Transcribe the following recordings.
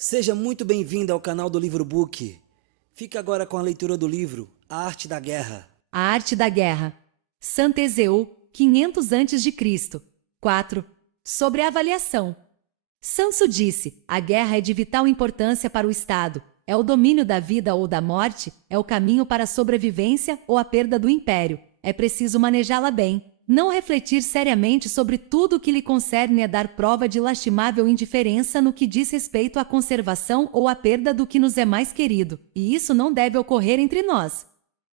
Seja muito bem-vindo ao canal do Livro Book. Fique agora com a leitura do livro A Arte da Guerra. A Arte da Guerra. Sant'Ezeu, 500 a.C. 4. Sobre a avaliação. Sanso disse: a guerra é de vital importância para o Estado. É o domínio da vida ou da morte, é o caminho para a sobrevivência ou a perda do império. É preciso manejá-la bem. Não refletir seriamente sobre tudo o que lhe concerne é dar prova de lastimável indiferença no que diz respeito à conservação ou à perda do que nos é mais querido, e isso não deve ocorrer entre nós.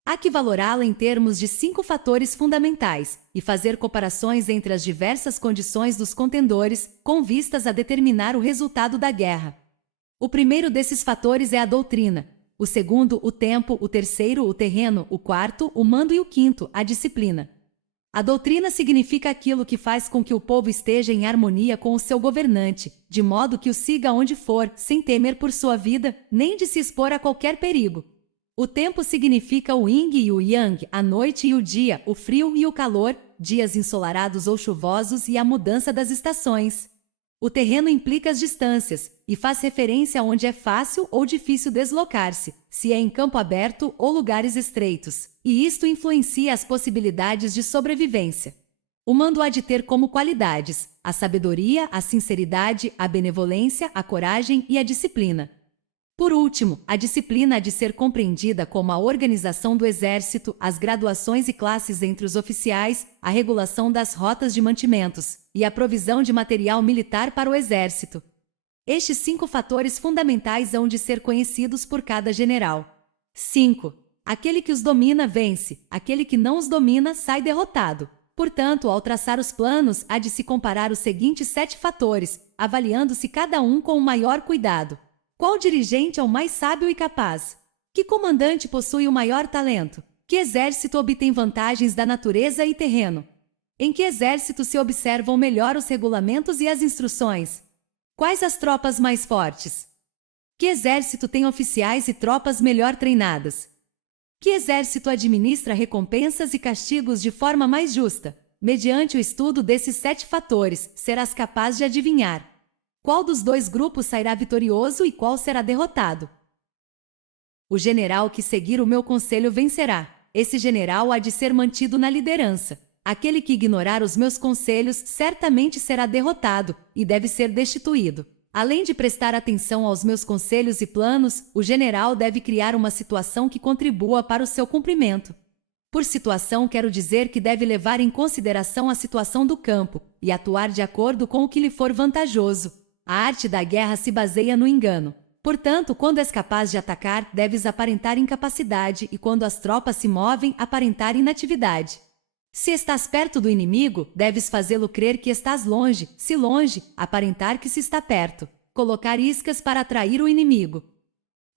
Há que valorá-la em termos de 5 fatores fundamentais, e fazer comparações entre as diversas condições dos contendores, com vistas a determinar o resultado da guerra. O primeiro desses fatores é a doutrina, o segundo, o tempo, o terceiro, o terreno, o quarto, o mando e o quinto, a disciplina. A doutrina significa aquilo que faz com que o povo esteja em harmonia com o seu governante, de modo que o siga onde for, sem temer por sua vida, nem de se expor a qualquer perigo. O tempo significa o yin e o yang, a noite e o dia, o frio e o calor, dias ensolarados ou chuvosos e a mudança das estações. O terreno implica as distâncias, e faz referência a onde é fácil ou difícil deslocar-se, se é em campo aberto ou lugares estreitos, e isto influencia as possibilidades de sobrevivência. O mando há de ter como qualidades a sabedoria, a sinceridade, a benevolência, a coragem e a disciplina. Por último, a disciplina há de ser compreendida como a organização do exército, as graduações e classes entre os oficiais, a regulação das rotas de mantimentos e a provisão de material militar para o exército. Estes 5 fatores fundamentais hão de ser conhecidos por cada general. 5. Aquele que os domina vence, aquele que não os domina sai derrotado. Portanto, ao traçar os planos, há de se comparar os seguintes 7 fatores, avaliando-se cada um com o maior cuidado. Qual dirigente é o mais sábio e capaz? Que comandante possui o maior talento? Que exército obtém vantagens da natureza e terreno? Em que exército se observam melhor os regulamentos e as instruções? Quais as tropas mais fortes? Que exército tem oficiais e tropas melhor treinadas? Que exército administra recompensas e castigos de forma mais justa? Mediante o estudo desses 7 fatores, serás capaz de adivinhar qual dos 2 grupos sairá vitorioso e qual será derrotado. O general que seguir o meu conselho vencerá. Esse general há de ser mantido na liderança. Aquele que ignorar os meus conselhos certamente será derrotado e deve ser destituído. Além de prestar atenção aos meus conselhos e planos, o general deve criar uma situação que contribua para o seu cumprimento. Por situação quero dizer que deve levar em consideração a situação do campo e atuar de acordo com o que lhe for vantajoso. A arte da guerra se baseia no engano. Portanto, quando és capaz de atacar, deves aparentar incapacidade e quando as tropas se movem, aparentar inatividade. Se estás perto do inimigo, deves fazê-lo crer que estás longe, se longe, aparentar que se está perto. Colocar iscas para atrair o inimigo.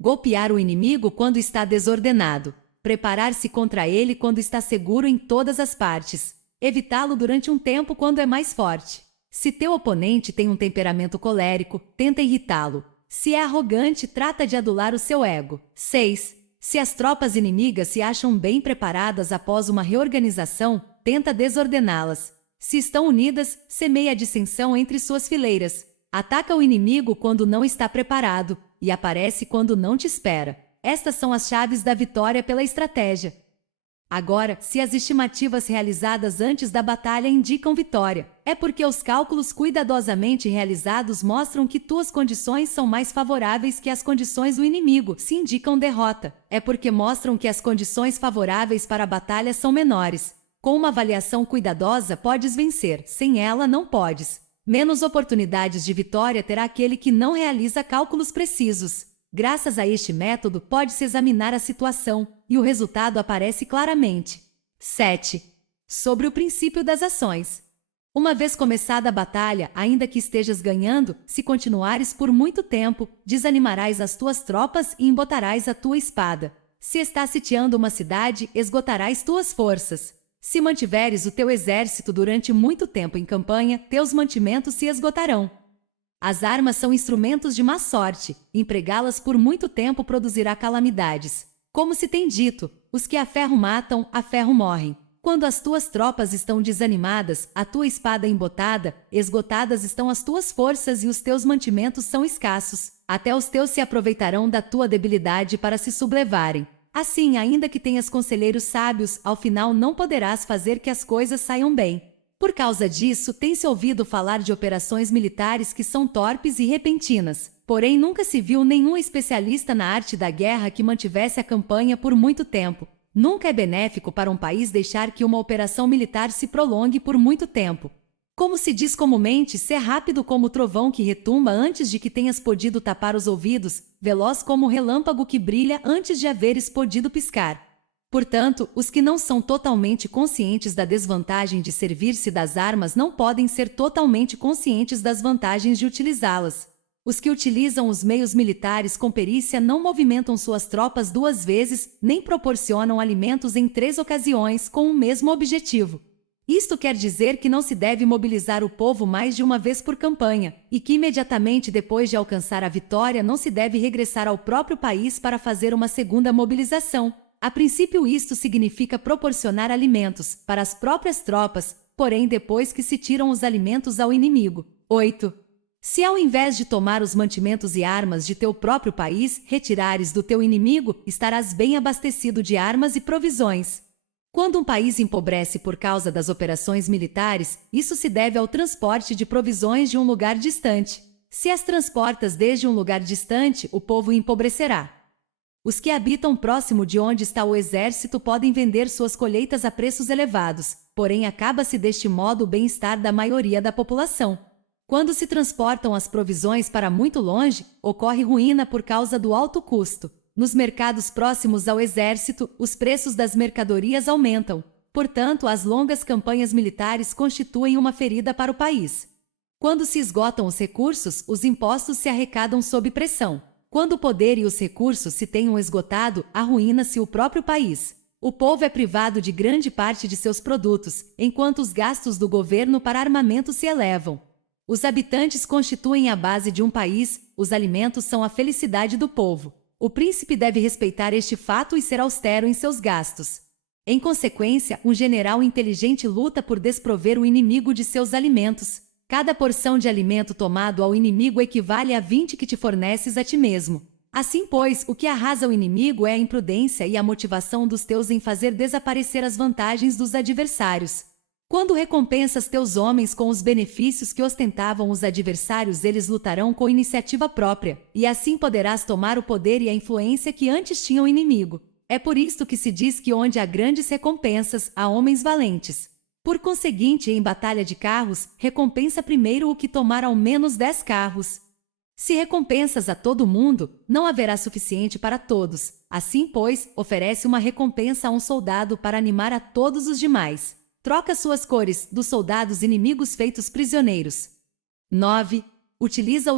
Golpear o inimigo quando está desordenado. Preparar-se contra ele quando está seguro em todas as partes. Evitá-lo durante um tempo quando é mais forte. Se teu oponente tem um temperamento colérico, tenta irritá-lo. Se é arrogante, trata de adular o seu ego. 6. Se as tropas inimigas se acham bem preparadas após uma reorganização, tenta desordená-las. Se estão unidas, semeia a dissensão entre suas fileiras. Ataca o inimigo quando não está preparado e aparece quando não te espera. Estas são as chaves da vitória pela estratégia. Agora, se as estimativas realizadas antes da batalha indicam vitória, é porque os cálculos cuidadosamente realizados mostram que tuas condições são mais favoráveis que as condições do inimigo, se indicam derrota. É porque mostram que as condições favoráveis para a batalha são menores. Com uma avaliação cuidadosa podes vencer, sem ela não podes. Menos oportunidades de vitória terá aquele que não realiza cálculos precisos. Graças a este método pode-se examinar a situação, e o resultado aparece claramente. 7. Sobre o princípio das ações. Uma vez começada a batalha, ainda que estejas ganhando, se continuares por muito tempo, desanimarás as tuas tropas e embotarás a tua espada. Se estás sitiando uma cidade, esgotarás tuas forças. Se mantiveres o teu exército durante muito tempo em campanha, teus mantimentos se esgotarão. As armas são instrumentos de má sorte, empregá-las por muito tempo produzirá calamidades. Como se tem dito, os que a ferro matam, a ferro morrem. Quando as tuas tropas estão desanimadas, a tua espada embotada, esgotadas estão as tuas forças e os teus mantimentos são escassos, até os teus se aproveitarão da tua debilidade para se sublevarem. Assim, ainda que tenhas conselheiros sábios, ao final não poderás fazer que as coisas saiam bem. Por causa disso, tem-se ouvido falar de operações militares que são torpes e repentinas, porém nunca se viu nenhum especialista na arte da guerra que mantivesse a campanha por muito tempo. Nunca é benéfico para um país deixar que uma operação militar se prolongue por muito tempo. Como se diz comumente, ser rápido como o trovão que retumba antes de que tenhas podido tapar os ouvidos, veloz como o relâmpago que brilha antes de haveres podido piscar. Portanto, os que não são totalmente conscientes da desvantagem de servir-se das armas não podem ser totalmente conscientes das vantagens de utilizá-las. Os que utilizam os meios militares com perícia não movimentam suas tropas 2 vezes, nem proporcionam alimentos em 3 ocasiões com o mesmo objetivo. Isto quer dizer que não se deve mobilizar o povo mais de uma vez por campanha, e que imediatamente depois de alcançar a vitória não se deve regressar ao próprio país para fazer uma segunda mobilização. A princípio isto significa proporcionar alimentos para as próprias tropas, porém depois que se tiram os alimentos ao inimigo. 8. Se ao invés de tomar os mantimentos e armas de teu próprio país, retirares do teu inimigo, estarás bem abastecido de armas e provisões. Quando um país empobrece por causa das operações militares, isso se deve ao transporte de provisões de um lugar distante. Se as transportas desde um lugar distante, o povo empobrecerá. Os que habitam próximo de onde está o exército podem vender suas colheitas a preços elevados, porém acaba-se deste modo o bem-estar da maioria da população. Quando se transportam as provisões para muito longe, ocorre ruína por causa do alto custo. Nos mercados próximos ao exército, os preços das mercadorias aumentam. Portanto, as longas campanhas militares constituem uma ferida para o país. Quando se esgotam os recursos, os impostos se arrecadam sob pressão. Quando o poder e os recursos se tenham esgotado, arruína-se o próprio país. O povo é privado de grande parte de seus produtos, enquanto os gastos do governo para armamento se elevam. Os habitantes constituem a base de um país, os alimentos são a felicidade do povo. O príncipe deve respeitar este fato e ser austero em seus gastos. Em consequência, um general inteligente luta por desprover o inimigo de seus alimentos. Cada porção de alimento tomado ao inimigo equivale a 20 que te forneces a ti mesmo. Assim, pois, o que arrasa o inimigo é a imprudência e a motivação dos teus em fazer desaparecer as vantagens dos adversários. Quando recompensas teus homens com os benefícios que ostentavam os adversários, eles lutarão com iniciativa própria, e assim poderás tomar o poder e a influência que antes tinha o inimigo. É por isto que se diz que onde há grandes recompensas, há homens valentes. Por conseguinte, em batalha de carros, recompensa primeiro o que tomar ao menos 10 carros. Se recompensas a todo mundo, não haverá suficiente para todos. Assim, pois, oferece uma recompensa a um soldado para animar a todos os demais. Troca suas cores dos soldados inimigos feitos prisioneiros. 9. Utiliza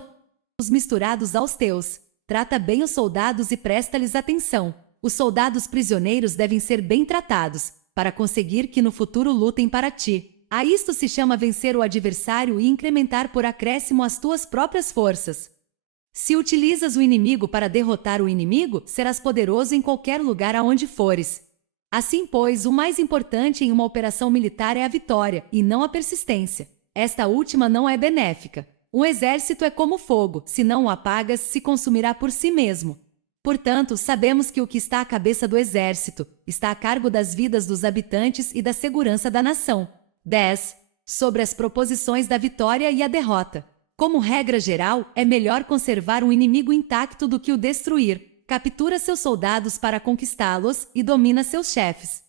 os misturados aos teus. Trata bem os soldados e presta-lhes atenção. Os soldados prisioneiros devem ser bem tratados, para conseguir que no futuro lutem para ti. A isto se chama vencer o adversário e incrementar por acréscimo as tuas próprias forças. Se utilizas o inimigo para derrotar o inimigo, serás poderoso em qualquer lugar aonde fores. Assim, pois, o mais importante em uma operação militar é a vitória, e não a persistência. Esta última não é benéfica. Um exército é como fogo, se não o apagas, se consumirá por si mesmo. Portanto, sabemos que o que está à cabeça do exército está a cargo das vidas dos habitantes e da segurança da nação. 10. Sobre as proposições da vitória e a derrota. Como regra geral, é melhor conservar um inimigo intacto do que o destruir. Captura seus soldados para conquistá-los e domina seus chefes.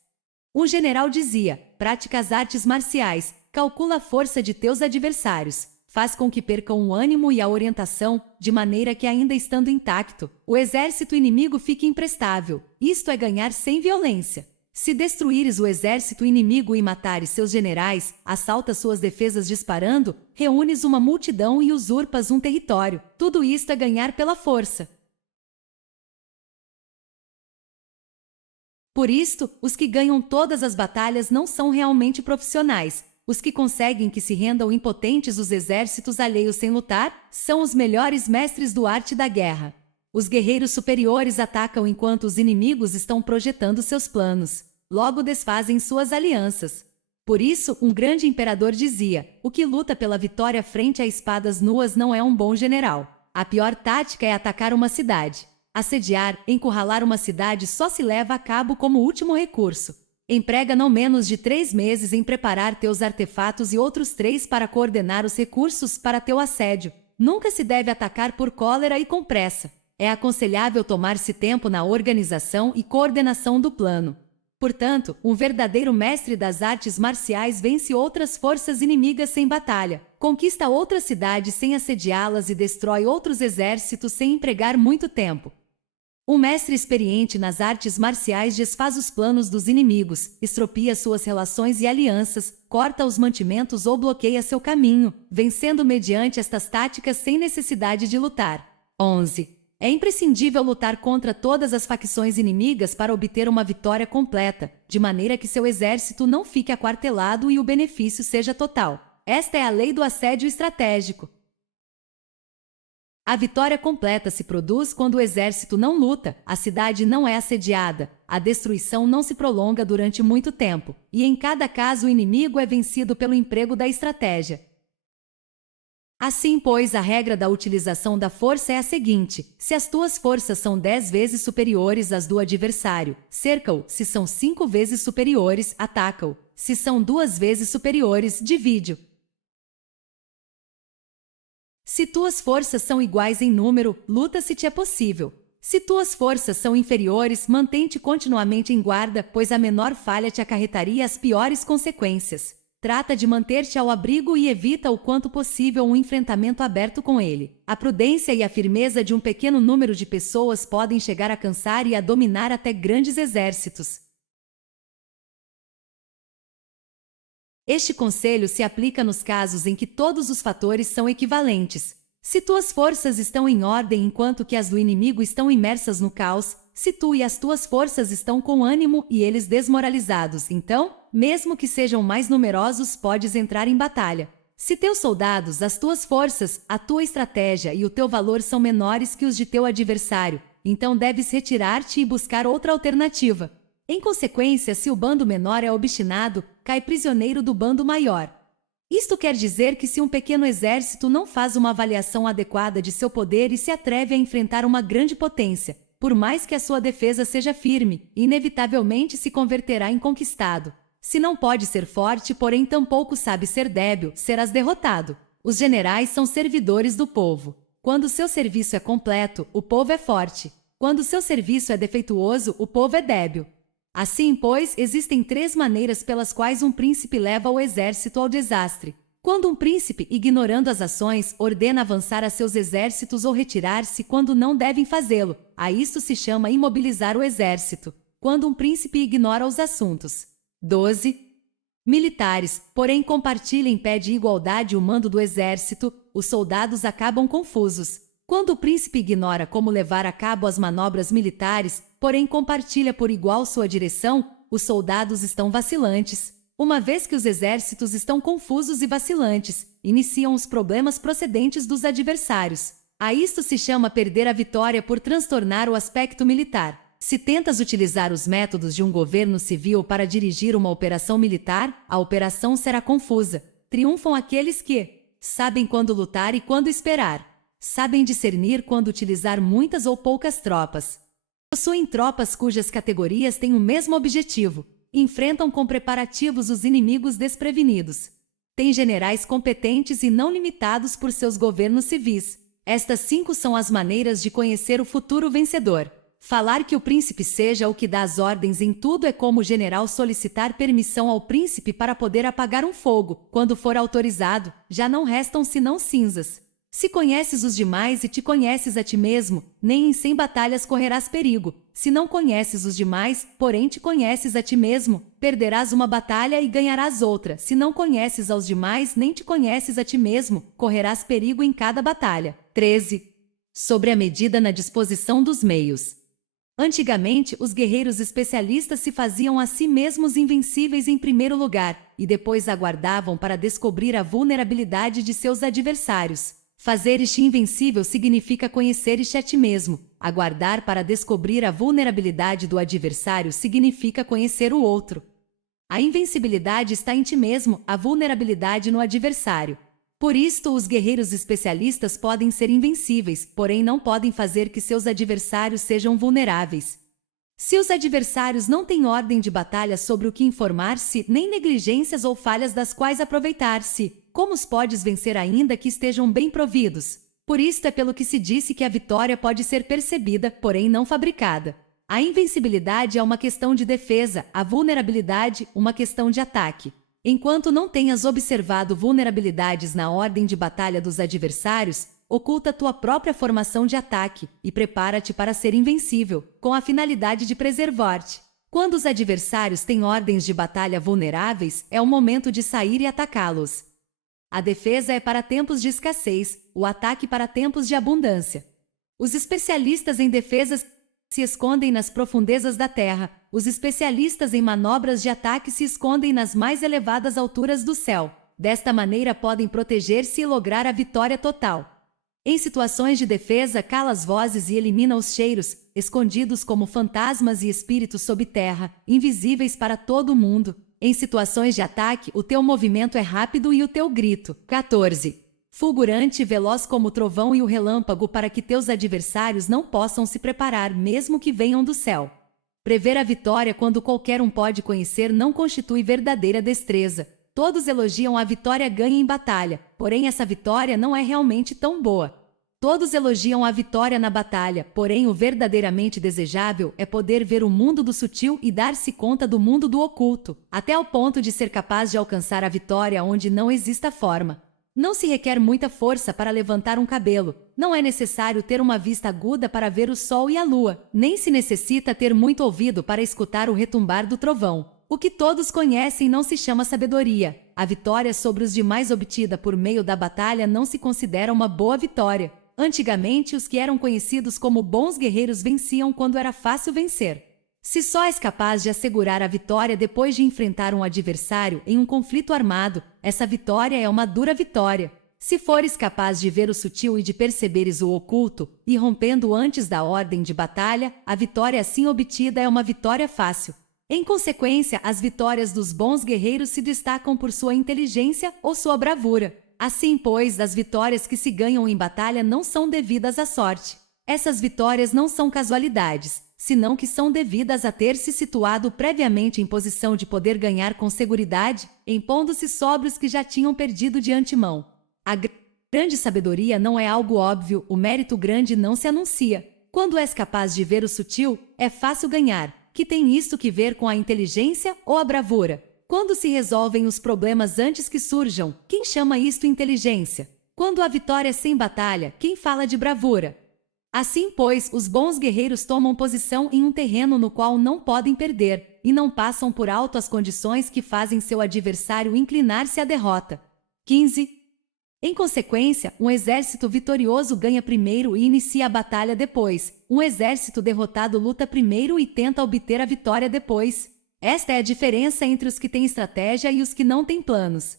Um general dizia: pratica as artes marciais, calcula a força de teus adversários, faz com que percam o ânimo e a orientação, de maneira que, ainda estando intacto, o exército inimigo fique imprestável. Isto é ganhar sem violência. Se destruíres o exército inimigo e matares seus generais, assaltas suas defesas disparando, reúnes uma multidão e usurpas um território. Tudo isto é ganhar pela força. Por isto, os que ganham todas as batalhas não são realmente profissionais. Os que conseguem que se rendam impotentes os exércitos alheios sem lutar, são os melhores mestres do arte da guerra. Os guerreiros superiores atacam enquanto os inimigos estão projetando seus planos. logo desfazem suas alianças. Por isso, um grande imperador dizia: o que luta pela vitória frente a espadas nuas não é um bom general. A pior tática é atacar uma cidade. Assediar, encurralar uma cidade só se leva a cabo como último recurso. Emprega não menos de 3 meses em preparar teus artefatos e outros 3 para coordenar os recursos para teu assédio. Nunca se deve atacar por cólera e com pressa. É aconselhável tomar-se tempo na organização e coordenação do plano. Portanto, um verdadeiro mestre das artes marciais vence outras forças inimigas sem batalha, conquista outras cidades sem assediá-las e destrói outros exércitos sem empregar muito tempo. Um mestre experiente nas artes marciais desfaz os planos dos inimigos, estropia suas relações e alianças, corta os mantimentos ou bloqueia seu caminho, vencendo mediante estas táticas sem necessidade de lutar. 11. É imprescindível lutar contra todas as facções inimigas para obter uma vitória completa, de maneira que seu exército não fique aquartelado e o benefício seja total. Esta é a lei do assédio estratégico. A vitória completa se produz quando o exército não luta, a cidade não é assediada, a destruição não se prolonga durante muito tempo, e em cada caso o inimigo é vencido pelo emprego da estratégia. Assim, pois, a regra da utilização da força é a seguinte: se as tuas forças são 10 vezes superiores às do adversário, cerca-o; se são 5 vezes superiores, ataca-o; se são 2 vezes superiores, divide-o. Se tuas forças são iguais em número, luta se te é possível. Se tuas forças são inferiores, mantém-te continuamente em guarda, pois a menor falha te acarretaria as piores consequências. Trata de manter-te ao abrigo e evita o quanto possível um enfrentamento aberto com ele. A prudência e a firmeza de um pequeno número de pessoas podem chegar a cansar e a dominar até grandes exércitos. Este conselho se aplica nos casos em que todos os fatores são equivalentes. Se tuas forças estão em ordem enquanto que as do inimigo estão imersas no caos, se tu e as tuas forças estão com ânimo e eles desmoralizados, então, mesmo que sejam mais numerosos, podes entrar em batalha. Se teus soldados, as tuas forças, a tua estratégia e o teu valor são menores que os de teu adversário, então deves retirar-te e buscar outra alternativa. Em consequência, se o bando menor é obstinado, cai prisioneiro do bando maior. Isto quer dizer que se um pequeno exército não faz uma avaliação adequada de seu poder e se atreve a enfrentar uma grande potência, por mais que a sua defesa seja firme, inevitavelmente se converterá em conquistado. Se não pode ser forte, porém tampouco sabe ser débil, serás derrotado. Os generais são servidores do povo. Quando seu serviço é completo, o povo é forte. Quando seu serviço é defeituoso, o povo é débil. Assim, pois, existem 3 maneiras pelas quais um príncipe leva o exército ao desastre. Quando um príncipe, ignorando as ações, ordena avançar a seus exércitos ou retirar-se quando não devem fazê-lo, a isto se chama imobilizar o exército. Quando um príncipe ignora os assuntos. 12. Militares, porém, compartilham em pé de igualdade o mando do exército, os soldados acabam confusos. Quando o príncipe ignora como levar a cabo as manobras militares, porém compartilha por igual sua direção, os soldados estão vacilantes. Uma vez que os exércitos estão confusos e vacilantes, iniciam os problemas procedentes dos adversários. A isto se chama perder a vitória por transtornar o aspecto militar. Se tentas utilizar os métodos de um governo civil para dirigir uma operação militar, a operação será confusa. Triunfam aqueles que sabem quando lutar e quando esperar. Sabem discernir quando utilizar muitas ou poucas tropas. Possuem tropas cujas categorias têm o mesmo objetivo. Enfrentam com preparativos os inimigos desprevenidos. Têm generais competentes e não limitados por seus governos civis. Estas 5 são as maneiras de conhecer o futuro vencedor. Falar que o príncipe seja o que dá as ordens em tudo é como o general solicitar permissão ao príncipe para poder apagar um fogo. Quando for autorizado, já não restam senão cinzas. Se conheces os demais e te conheces a ti mesmo, nem em 100 batalhas correrás perigo. Se não conheces os demais, porém te conheces a ti mesmo, perderás uma batalha e ganharás outra. Se não conheces aos demais, nem te conheces a ti mesmo, correrás perigo em cada batalha. 13. Sobre a medida na disposição dos meios. Antigamente, os guerreiros especialistas se faziam a si mesmos invencíveis em primeiro lugar, e depois aguardavam para descobrir a vulnerabilidade de seus adversários. Fazer-te invencível significa conhecer-te a ti mesmo. Aguardar para descobrir a vulnerabilidade do adversário significa conhecer o outro. A invencibilidade está em ti mesmo, a vulnerabilidade no adversário. Por isto, os guerreiros especialistas podem ser invencíveis, porém não podem fazer que seus adversários sejam vulneráveis. Se os adversários não têm ordem de batalha sobre o que informar-se, nem negligências ou falhas das quais aproveitar-se, como os podes vencer ainda que estejam bem providos? Por isto é pelo que se disse que a vitória pode ser percebida, porém não fabricada. A invencibilidade é uma questão de defesa, a vulnerabilidade, uma questão de ataque. Enquanto não tenhas observado vulnerabilidades na ordem de batalha dos adversários, oculta tua própria formação de ataque e prepara-te para ser invencível, com a finalidade de preservar-te. Quando os adversários têm ordens de batalha vulneráveis, é o momento de sair e atacá-los. A defesa é para tempos de escassez, o ataque para tempos de abundância. Os especialistas em defesa se escondem nas profundezas da terra, os especialistas em manobras de ataque se escondem nas mais elevadas alturas do céu. Desta maneira podem proteger-se e lograr a vitória total. Em situações de defesa, cala as vozes e elimina os cheiros, escondidos como fantasmas e espíritos sob terra, invisíveis para todo mundo. Em situações de ataque, o teu movimento é rápido e o teu grito. 14. Fulgurante e veloz como o trovão e o relâmpago para que teus adversários não possam se preparar mesmo que venham do céu. Prever a vitória quando qualquer um pode conhecer não constitui verdadeira destreza. Todos elogiam a vitória ganha em batalha, porém essa vitória não é realmente tão boa. Todos elogiam a vitória na batalha, porém o verdadeiramente desejável é poder ver o mundo do sutil e dar-se conta do mundo do oculto, até o ponto de ser capaz de alcançar a vitória onde não exista forma. Não se requer muita força para levantar um cabelo, não é necessário ter uma vista aguda para ver o sol e a lua, nem se necessita ter muito ouvido para escutar o retumbar do trovão. O que todos conhecem não se chama sabedoria. A vitória sobre os demais obtida por meio da batalha não se considera uma boa vitória. Antigamente, os que eram conhecidos como bons guerreiros venciam quando era fácil vencer. Se só és capaz de assegurar a vitória depois de enfrentar um adversário em um conflito armado, essa vitória é uma dura vitória. Se fores capaz de ver o sutil e de perceberes o oculto, e rompendo antes da ordem de batalha, a vitória assim obtida é uma vitória fácil. Em consequência, as vitórias dos bons guerreiros se destacam por sua inteligência ou sua bravura. Assim, pois, as vitórias que se ganham em batalha não são devidas à sorte. Essas vitórias não são casualidades, senão que são devidas a ter se situado previamente em posição de poder ganhar com seguridade, impondo-se sobre os que já tinham perdido de antemão. A grande sabedoria não é algo óbvio, o mérito grande não se anuncia. Quando és capaz de ver o sutil, é fácil ganhar. Que tem isto que ver com a inteligência ou a bravura? Quando se resolvem os problemas antes que surjam, quem chama isto inteligência? Quando a vitória é sem batalha, quem fala de bravura? Assim, pois, os bons guerreiros tomam posição em um terreno no qual não podem perder, e não passam por alto as condições que fazem seu adversário inclinar-se à derrota. 15. Em consequência, um exército vitorioso ganha primeiro e inicia a batalha depois. Um exército derrotado luta primeiro e tenta obter a vitória depois. Esta é a diferença entre os que têm estratégia e os que não têm planos.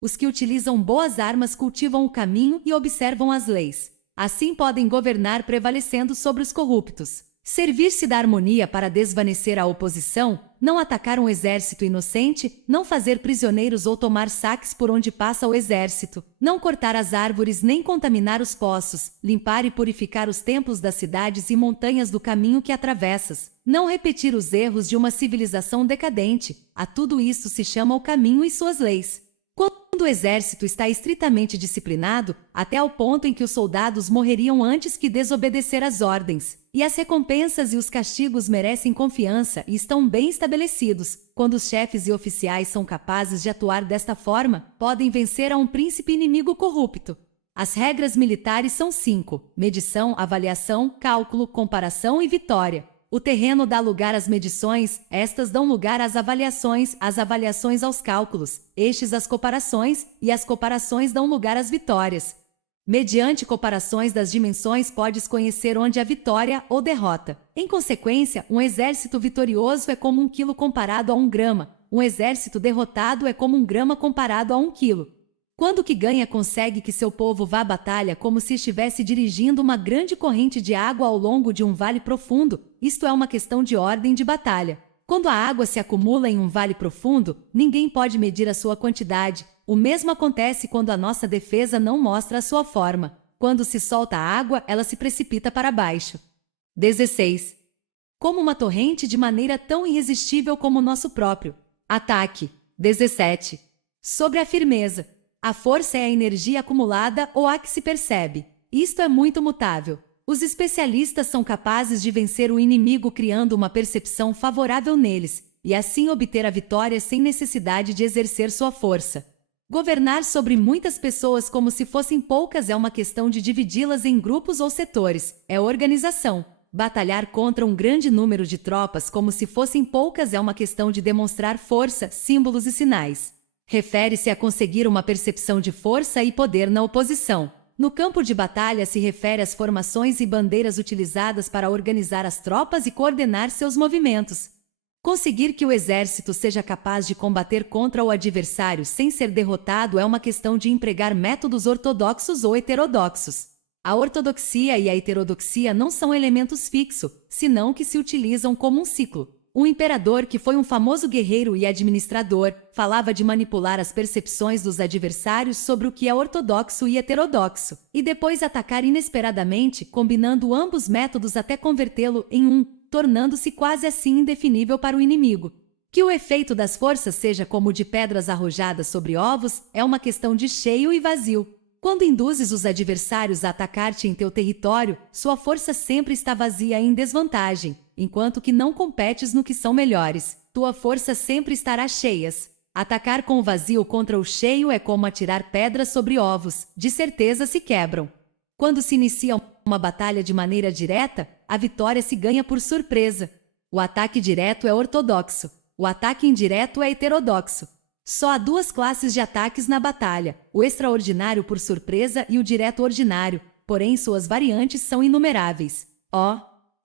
Os que utilizam boas armas cultivam o caminho e observam as leis. Assim podem governar prevalecendo sobre os corruptos. Servir-se da harmonia para desvanecer a oposição, não atacar um exército inocente, não fazer prisioneiros ou tomar saques por onde passa o exército, não cortar as árvores nem contaminar os poços, limpar e purificar os templos das cidades e montanhas do caminho que atravessas, não repetir os erros de uma civilização decadente, a tudo isso se chama o caminho e suas leis. Quando o exército está estritamente disciplinado, até ao ponto em que os soldados morreriam antes que desobedecer às ordens, e as recompensas e os castigos merecem confiança e estão bem estabelecidos, quando os chefes e oficiais são capazes de atuar desta forma, podem vencer a um príncipe inimigo corrupto. As regras militares são 5: medição, avaliação, cálculo, comparação e vitória. O terreno dá lugar às medições, estas dão lugar às avaliações aos cálculos, estes às comparações, e as comparações dão lugar às vitórias. Mediante comparações das dimensões podes conhecer onde há vitória ou derrota. Em consequência, um exército vitorioso é como 1 quilo comparado a 1 grama, um exército derrotado é como 1 grama comparado a 1 quilo. Quando o que ganha consegue que seu povo vá à batalha como se estivesse dirigindo uma grande corrente de água ao longo de um vale profundo, isto é uma questão de ordem de batalha. Quando a água se acumula em um vale profundo, ninguém pode medir a sua quantidade. O mesmo acontece quando a nossa defesa não mostra a sua forma. Quando se solta a água, ela se precipita para baixo. 16. Como uma torrente de maneira tão irresistível como o nosso próprio ataque. 17. Sobre a firmeza. A força é a energia acumulada ou a que se percebe. Isto é muito mutável. Os especialistas são capazes de vencer o inimigo criando uma percepção favorável neles, e assim obter a vitória sem necessidade de exercer sua força. Governar sobre muitas pessoas como se fossem poucas é uma questão de dividi-las em grupos ou setores, é organização. Batalhar contra um grande número de tropas como se fossem poucas é uma questão de demonstrar força, símbolos e sinais. Refere-se a conseguir uma percepção de força e poder na oposição. No campo de batalha se refere às formações e bandeiras utilizadas para organizar as tropas e coordenar seus movimentos. Conseguir que o exército seja capaz de combater contra o adversário sem ser derrotado é uma questão de empregar métodos ortodoxos ou heterodoxos. A ortodoxia e a heterodoxia não são elementos fixos, senão que se utilizam como um ciclo. Um imperador que foi um famoso guerreiro e administrador, falava de manipular as percepções dos adversários sobre o que é ortodoxo e heterodoxo, e depois atacar inesperadamente, combinando ambos métodos até convertê-lo em um, tornando-se quase assim indefinível para o inimigo. Que o efeito das forças seja como o de pedras arrojadas sobre ovos, é uma questão de cheio e vazio. Quando induzes os adversários a atacar-te em teu território, sua força sempre está vazia e em desvantagem, enquanto que não competes no que são melhores, tua força sempre estará cheias. Atacar com o vazio contra o cheio é como atirar pedras sobre ovos, de certeza se quebram. Quando se inicia uma batalha de maneira direta, a vitória se ganha por surpresa. O ataque direto é ortodoxo, o ataque indireto é heterodoxo. Só há duas classes de ataques na batalha, o extraordinário por surpresa e o direto ordinário, porém suas variantes são inumeráveis. Ó.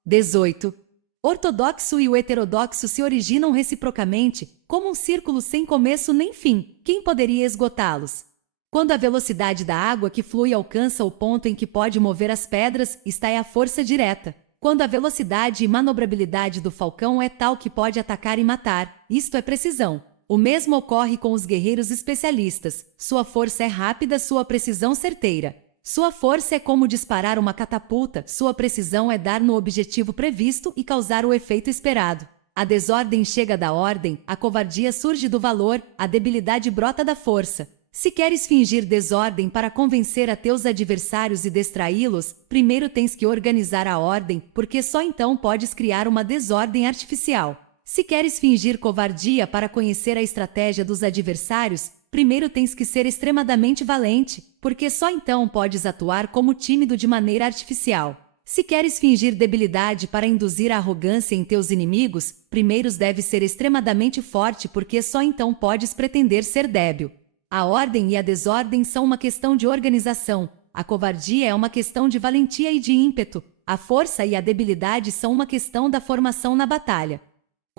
18. Ortodoxo e o heterodoxo se originam reciprocamente, como um círculo sem começo nem fim. Quem poderia esgotá-los? Quando a velocidade da água que flui alcança o ponto em que pode mover as pedras, esta é a força direta. Quando a velocidade e manobrabilidade do falcão é tal que pode atacar e matar, isto é precisão. O mesmo ocorre com os guerreiros especialistas. Sua força é rápida, sua precisão certeira. Sua força é como disparar uma catapulta, sua precisão é dar no objetivo previsto e causar o efeito esperado. A desordem chega da ordem, a covardia surge do valor, a debilidade brota da força. Se queres fingir desordem para convencer a teus adversários e distraí-los, primeiro tens que organizar a ordem, porque só então podes criar uma desordem artificial. Se queres fingir covardia para conhecer a estratégia dos adversários, primeiro tens que ser extremadamente valente, porque só então podes atuar como tímido de maneira artificial. Se queres fingir debilidade para induzir a arrogância em teus inimigos, primeiro deves ser extremadamente forte, porque só então podes pretender ser débil. A ordem e a desordem são uma questão de organização, a covardia é uma questão de valentia e de ímpeto, a força e a debilidade são uma questão da formação na batalha.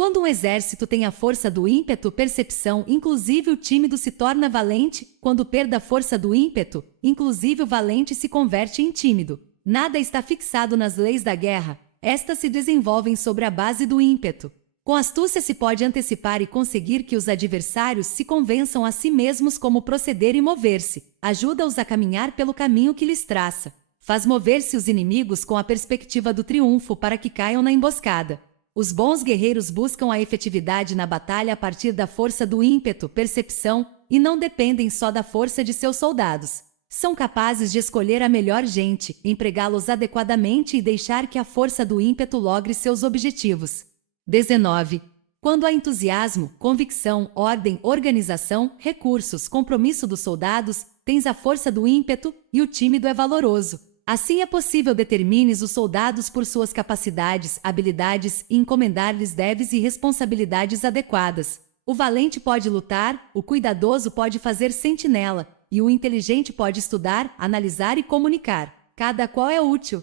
Quando um exército tem a força do ímpeto, percepção, inclusive o tímido se torna valente, quando perde a força do ímpeto, inclusive o valente se converte em tímido. Nada está fixado nas leis da guerra, estas se desenvolvem sobre a base do ímpeto. Com astúcia se pode antecipar e conseguir que os adversários se convençam a si mesmos como proceder e mover-se, ajuda-os a caminhar pelo caminho que lhes traça. Faz mover-se os inimigos com a perspectiva do triunfo para que caiam na emboscada. Os bons guerreiros buscam a efetividade na batalha a partir da força do ímpeto, percepção, e não dependem só da força de seus soldados. São capazes de escolher a melhor gente, empregá-los adequadamente e deixar que a força do ímpeto logre seus objetivos. 19. Quando há entusiasmo, convicção, ordem, organização, recursos, compromisso dos soldados, tens a força do ímpeto, e o tímido é valoroso. Assim é possível determines os soldados por suas capacidades, habilidades e encomendar-lhes deveres e responsabilidades adequadas. O valente pode lutar, o cuidadoso pode fazer sentinela, e o inteligente pode estudar, analisar e comunicar. Cada qual é útil.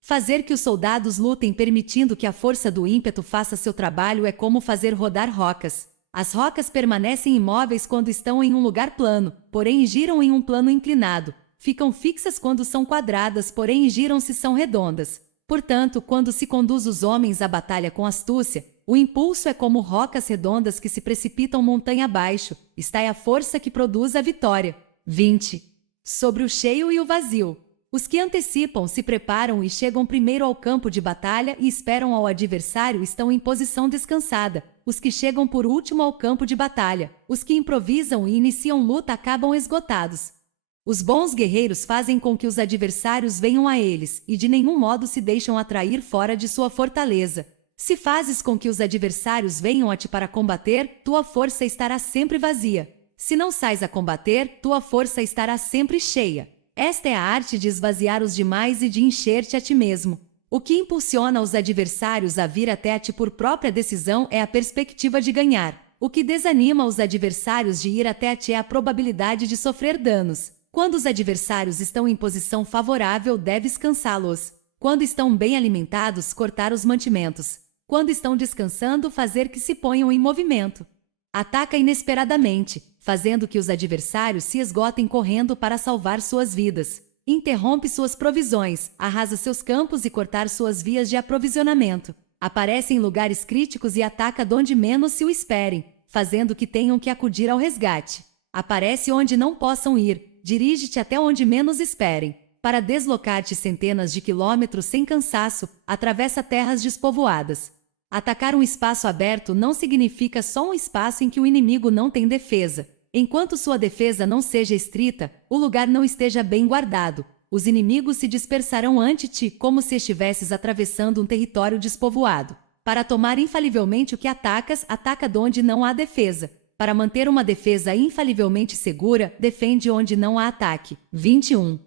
Fazer que os soldados lutem permitindo que a força do ímpeto faça seu trabalho é como fazer rodar rocas. As rocas permanecem imóveis quando estão em um lugar plano, porém giram em um plano inclinado. Ficam fixas quando são quadradas, porém giram se são redondas. Portanto, quando se conduz os homens à batalha com astúcia, o impulso é como rocas redondas que se precipitam montanha abaixo. Está é a força que produz a vitória. 20. Sobre o cheio e o vazio. Os que antecipam se preparam e chegam primeiro ao campo de batalha e esperam ao adversário estão em posição descansada. Os que chegam por último ao campo de batalha, os que improvisam e iniciam luta acabam esgotados. Os bons guerreiros fazem com que os adversários venham a eles e de nenhum modo se deixam atrair fora de sua fortaleza. Se fazes com que os adversários venham a ti para combater, tua força estará sempre vazia. Se não sais a combater, tua força estará sempre cheia. Esta é a arte de esvaziar os demais e de encher-te a ti mesmo. O que impulsiona os adversários a vir até a ti por própria decisão é a perspectiva de ganhar. O que desanima os adversários de ir até a ti é a probabilidade de sofrer danos. Quando os adversários estão em posição favorável, deves cansá-los. Quando estão bem alimentados, cortar os mantimentos. Quando estão descansando, fazer que se ponham em movimento. Ataca inesperadamente, fazendo que os adversários se esgotem correndo para salvar suas vidas. Interrompe suas provisões, arrasa seus campos e cortar suas vias de aprovisionamento. Aparece em lugares críticos e ataca donde menos se o esperem, fazendo que tenham que acudir ao resgate. Aparece onde não possam ir, dirige-te até onde menos esperem. Para deslocar-te centenas de quilômetros sem cansaço, atravessa terras despovoadas. Atacar um espaço aberto não significa só um espaço em que o inimigo não tem defesa. Enquanto sua defesa não seja estrita, o lugar não esteja bem guardado, os inimigos se dispersarão ante ti como se estivesses atravessando um território despovoado. Para tomar infalivelmente o que atacas, ataca donde não há defesa. Para manter uma defesa infalivelmente segura, defende onde não há ataque. 21.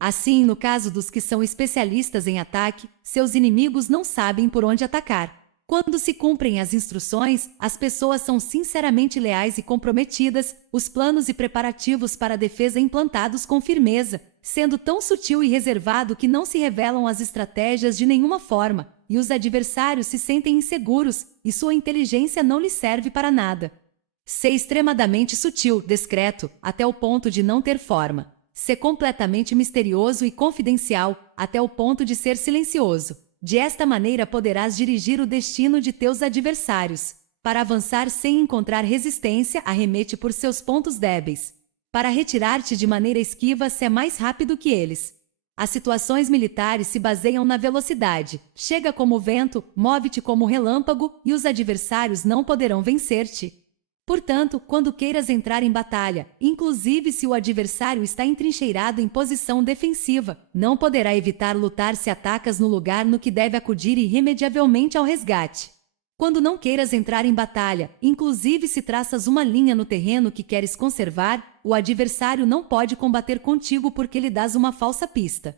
Assim, no caso dos que são especialistas em ataque, seus inimigos não sabem por onde atacar. Quando se cumprem as instruções, as pessoas são sinceramente leais e comprometidas, os planos e preparativos para a defesa implantados com firmeza, sendo tão sutil e reservado que não se revelam as estratégias de nenhuma forma, e os adversários se sentem inseguros, e sua inteligência não lhes serve para nada. Ser extremadamente sutil, discreto, até o ponto de não ter forma. Ser completamente misterioso e confidencial, até o ponto de ser silencioso. De esta maneira poderás dirigir o destino de teus adversários. Para avançar sem encontrar resistência, arremete por seus pontos débeis. Para retirar-te de maneira esquiva, se é mais rápido que eles. As situações militares se baseiam na velocidade. Chega como o vento, move-te como o relâmpago, e os adversários não poderão vencer-te. Portanto, quando queiras entrar em batalha, inclusive se o adversário está entrincheirado em posição defensiva, não poderá evitar lutar se atacas no lugar no que deve acudir irremediavelmente ao resgate. Quando não queiras entrar em batalha, inclusive se traças uma linha no terreno que queres conservar, o adversário não pode combater contigo porque lhe dás uma falsa pista.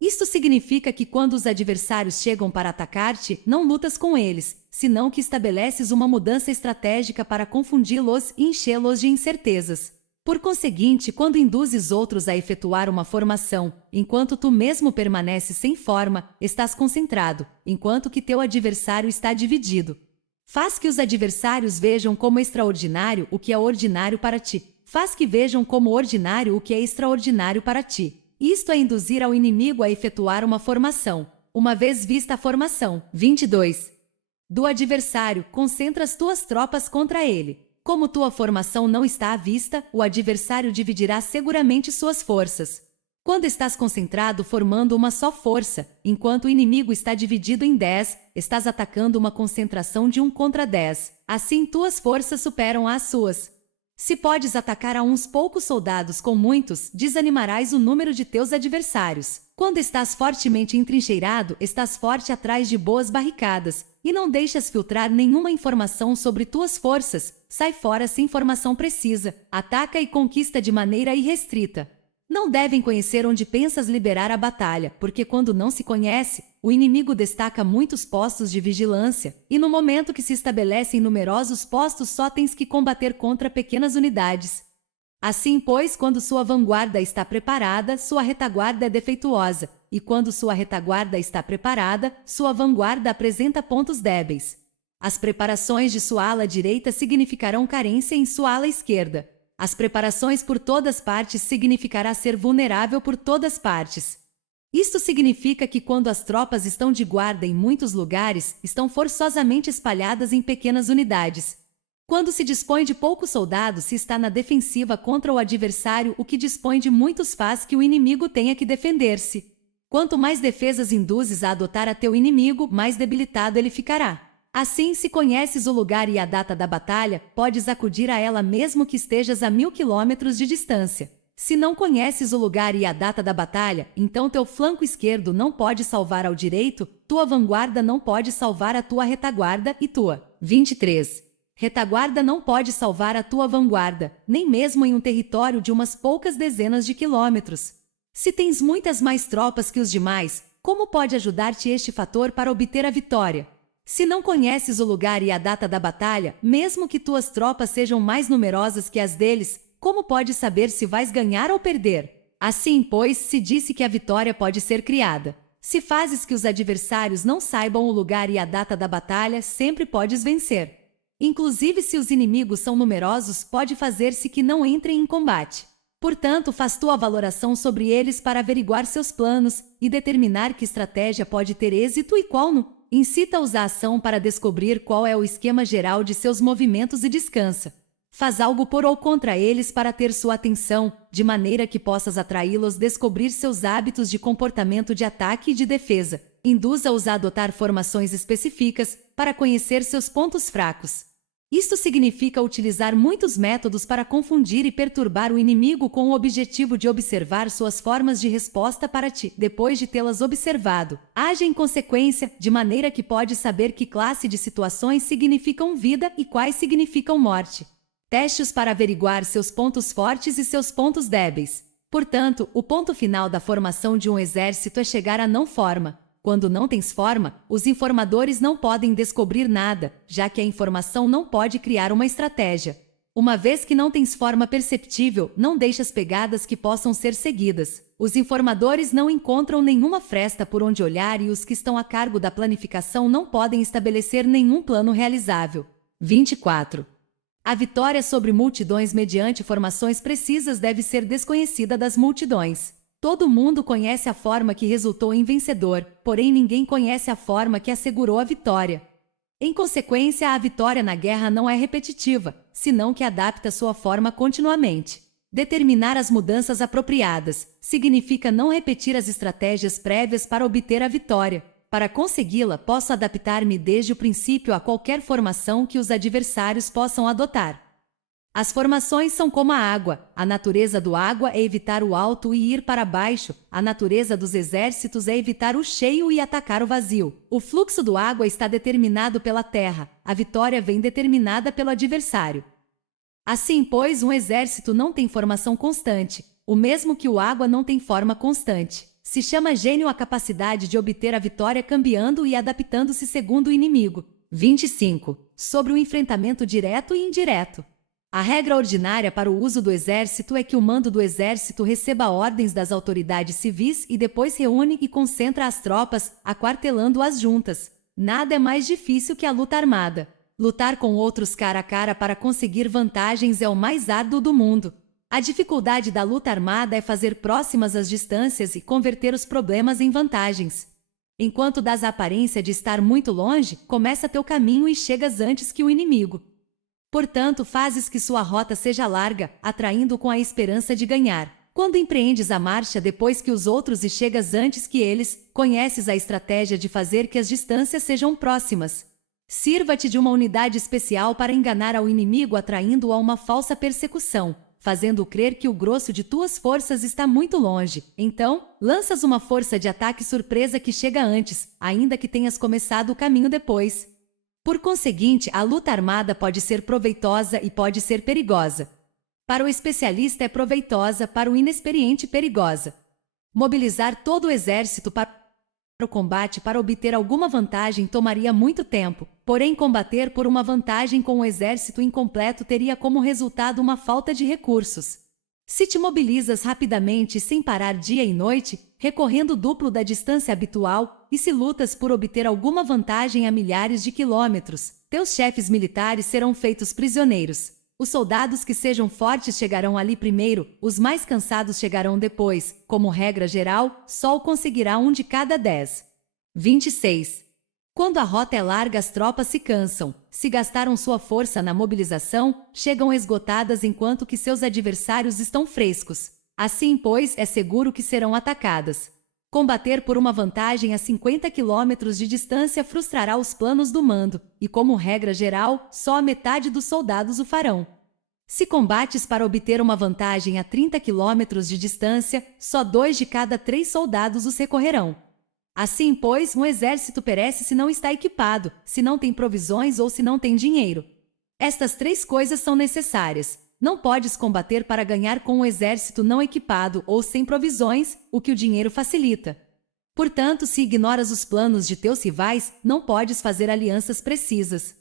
Isto significa que quando os adversários chegam para atacar-te, não lutas com eles, senão que estabeleces uma mudança estratégica para confundi-los e enchê-los de incertezas. Por conseguinte, quando induzes outros a efetuar uma formação, enquanto tu mesmo permaneces sem forma, estás concentrado, enquanto que teu adversário está dividido. Faz que os adversários vejam como extraordinário o que é ordinário para ti. Faz que vejam como ordinário o que é extraordinário para ti. Isto é induzir ao inimigo a efetuar uma formação. Uma vez vista a formação, 22. Do adversário, concentras tuas tropas contra ele. Como tua formação não está à vista, o adversário dividirá seguramente suas forças. Quando estás concentrado formando uma só força, enquanto o inimigo está dividido em 10, estás atacando uma concentração de 1 contra 10. Assim tuas forças superam as suas. Se podes atacar a uns poucos soldados com muitos, desanimarás o número de teus adversários. Quando estás fortemente entrincheirado, estás forte atrás de boas barricadas, e não deixas filtrar nenhuma informação sobre tuas forças. Sai fora sem informação precisa, ataca e conquista de maneira irrestrita. Não devem conhecer onde pensas liberar a batalha, porque quando não se conhece, o inimigo destaca muitos postos de vigilância, e no momento que se estabelecem numerosos postos só tens que combater contra pequenas unidades. Assim, pois, quando sua vanguarda está preparada, sua retaguarda é defeituosa, e quando sua retaguarda está preparada, sua vanguarda apresenta pontos débeis. As preparações de sua ala direita significarão carência em sua ala esquerda. As preparações por todas partes significará ser vulnerável por todas partes. Isto significa que quando as tropas estão de guarda em muitos lugares, estão forçosamente espalhadas em pequenas unidades. Quando se dispõe de poucos soldados, se está na defensiva contra o adversário, o que dispõe de muitos faz que o inimigo tenha que defender-se. Quanto mais defesas induzes a adotar a teu inimigo, mais debilitado ele ficará. Assim, se conheces o lugar e a data da batalha, podes acudir a ela mesmo que estejas a 1000 quilômetros de distância. Se não conheces o lugar e a data da batalha, então teu flanco esquerdo não pode salvar ao direito, tua vanguarda não pode salvar a tua retaguarda e tua 23. Retaguarda não pode salvar a tua vanguarda, nem mesmo em um território de umas poucas dezenas de quilômetros. Se tens muitas mais tropas que os demais, como pode ajudar-te este fator para obter a vitória? Se não conheces o lugar e a data da batalha, mesmo que tuas tropas sejam mais numerosas que as deles, como podes saber se vais ganhar ou perder? Assim, pois, se disse que a vitória pode ser criada. Se fazes que os adversários não saibam o lugar e a data da batalha, sempre podes vencer. Inclusive, se os inimigos são numerosos, pode fazer-se que não entrem em combate. Portanto, faz tua valoração sobre eles para averiguar seus planos e determinar que estratégia pode ter êxito e qual não. Incita-os à ação para descobrir qual é o esquema geral de seus movimentos e descansa. Faz algo por ou contra eles para ter sua atenção, de maneira que possas atraí-los, descobrir seus hábitos de comportamento de ataque e de defesa. Induza-os a adotar formações específicas, para conhecer seus pontos fracos. Isto significa utilizar muitos métodos para confundir e perturbar o inimigo com o objetivo de observar suas formas de resposta para ti. Depois de tê-las observado, age em consequência, de maneira que pode saber que classe de situações significam vida e quais significam morte. Testes para averiguar seus pontos fortes e seus pontos débeis. Portanto, o ponto final da formação de um exército é chegar à não forma. Quando não tens forma, os informadores não podem descobrir nada, já que a informação não pode criar uma estratégia. Uma vez que não tens forma perceptível, não deixas pegadas que possam ser seguidas. Os informadores não encontram nenhuma fresta por onde olhar e os que estão a cargo da planificação não podem estabelecer nenhum plano realizável. 24. A vitória sobre multidões mediante formações precisas deve ser desconhecida das multidões. Todo mundo conhece a forma que resultou em vencedor, porém ninguém conhece a forma que assegurou a vitória. Em consequência, a vitória na guerra não é repetitiva, senão que adapta sua forma continuamente. Determinar as mudanças apropriadas significa não repetir as estratégias prévias para obter a vitória. Para consegui-la, posso adaptar-me desde o princípio a qualquer formação que os adversários possam adotar. As formações são como a água. A natureza do água é evitar o alto e ir para baixo. A natureza dos exércitos é evitar o cheio e atacar o vazio. O fluxo do água está determinado pela terra. A vitória vem determinada pelo adversário. Assim, pois, um exército não tem formação constante, o mesmo que o água não tem forma constante. Se chama gênio a capacidade de obter a vitória cambiando e adaptando-se segundo o inimigo. 25. Sobre o enfrentamento direto e indireto. A regra ordinária para o uso do exército é que o mando do exército receba ordens das autoridades civis e depois reúne e concentra as tropas, aquartelando-as juntas. Nada é mais difícil que a luta armada. Lutar com outros cara a cara para conseguir vantagens é o mais árduo do mundo. A dificuldade da luta armada é fazer próximas as distâncias e converter os problemas em vantagens. Enquanto dás a aparência de estar muito longe, começa teu caminho e chegas antes que o inimigo. Portanto, fazes que sua rota seja larga, atraindo com a esperança de ganhar. Quando empreendes a marcha depois que os outros e chegas antes que eles, conheces a estratégia de fazer que as distâncias sejam próximas. Sirva-te de uma unidade especial para enganar ao inimigo, atraindo-o a uma falsa persecução, fazendo-o crer que o grosso de tuas forças está muito longe. Então, lanças uma força de ataque surpresa que chega antes, ainda que tenhas começado o caminho depois. Por conseguinte, a luta armada pode ser proveitosa e pode ser perigosa. Para o especialista é proveitosa, para o inexperiente perigosa. Mobilizar todo o exército para o combate para obter alguma vantagem tomaria muito tempo, porém combater por uma vantagem com o exército incompleto teria como resultado uma falta de recursos. Se te mobilizas rapidamente sem parar dia e noite, recorrendo o duplo da distância habitual, e se lutas por obter alguma vantagem a milhares de quilômetros, teus chefes militares serão feitos prisioneiros. Os soldados que sejam fortes chegarão ali primeiro, os mais cansados chegarão depois. Como regra geral, só o conseguirá um de cada 10. 26. Quando a rota é larga, as tropas se cansam. Se gastaram sua força na mobilização, chegam esgotadas enquanto que seus adversários estão frescos. Assim, pois, é seguro que serão atacadas. Combater por uma vantagem a 50 quilômetros de distância frustrará os planos do mando, e como regra geral, só a metade dos soldados o farão. Se combates para obter uma vantagem a 30 quilômetros de distância, só 2 de cada 3 soldados os recorrerão. Assim, pois, um exército perece se não está equipado, se não tem provisões ou se não tem dinheiro. Estas 3 coisas são necessárias. Não podes combater para ganhar com um exército não equipado ou sem provisões, o que o dinheiro facilita. Portanto, se ignoras os planos de teus rivais, não podes fazer alianças precisas.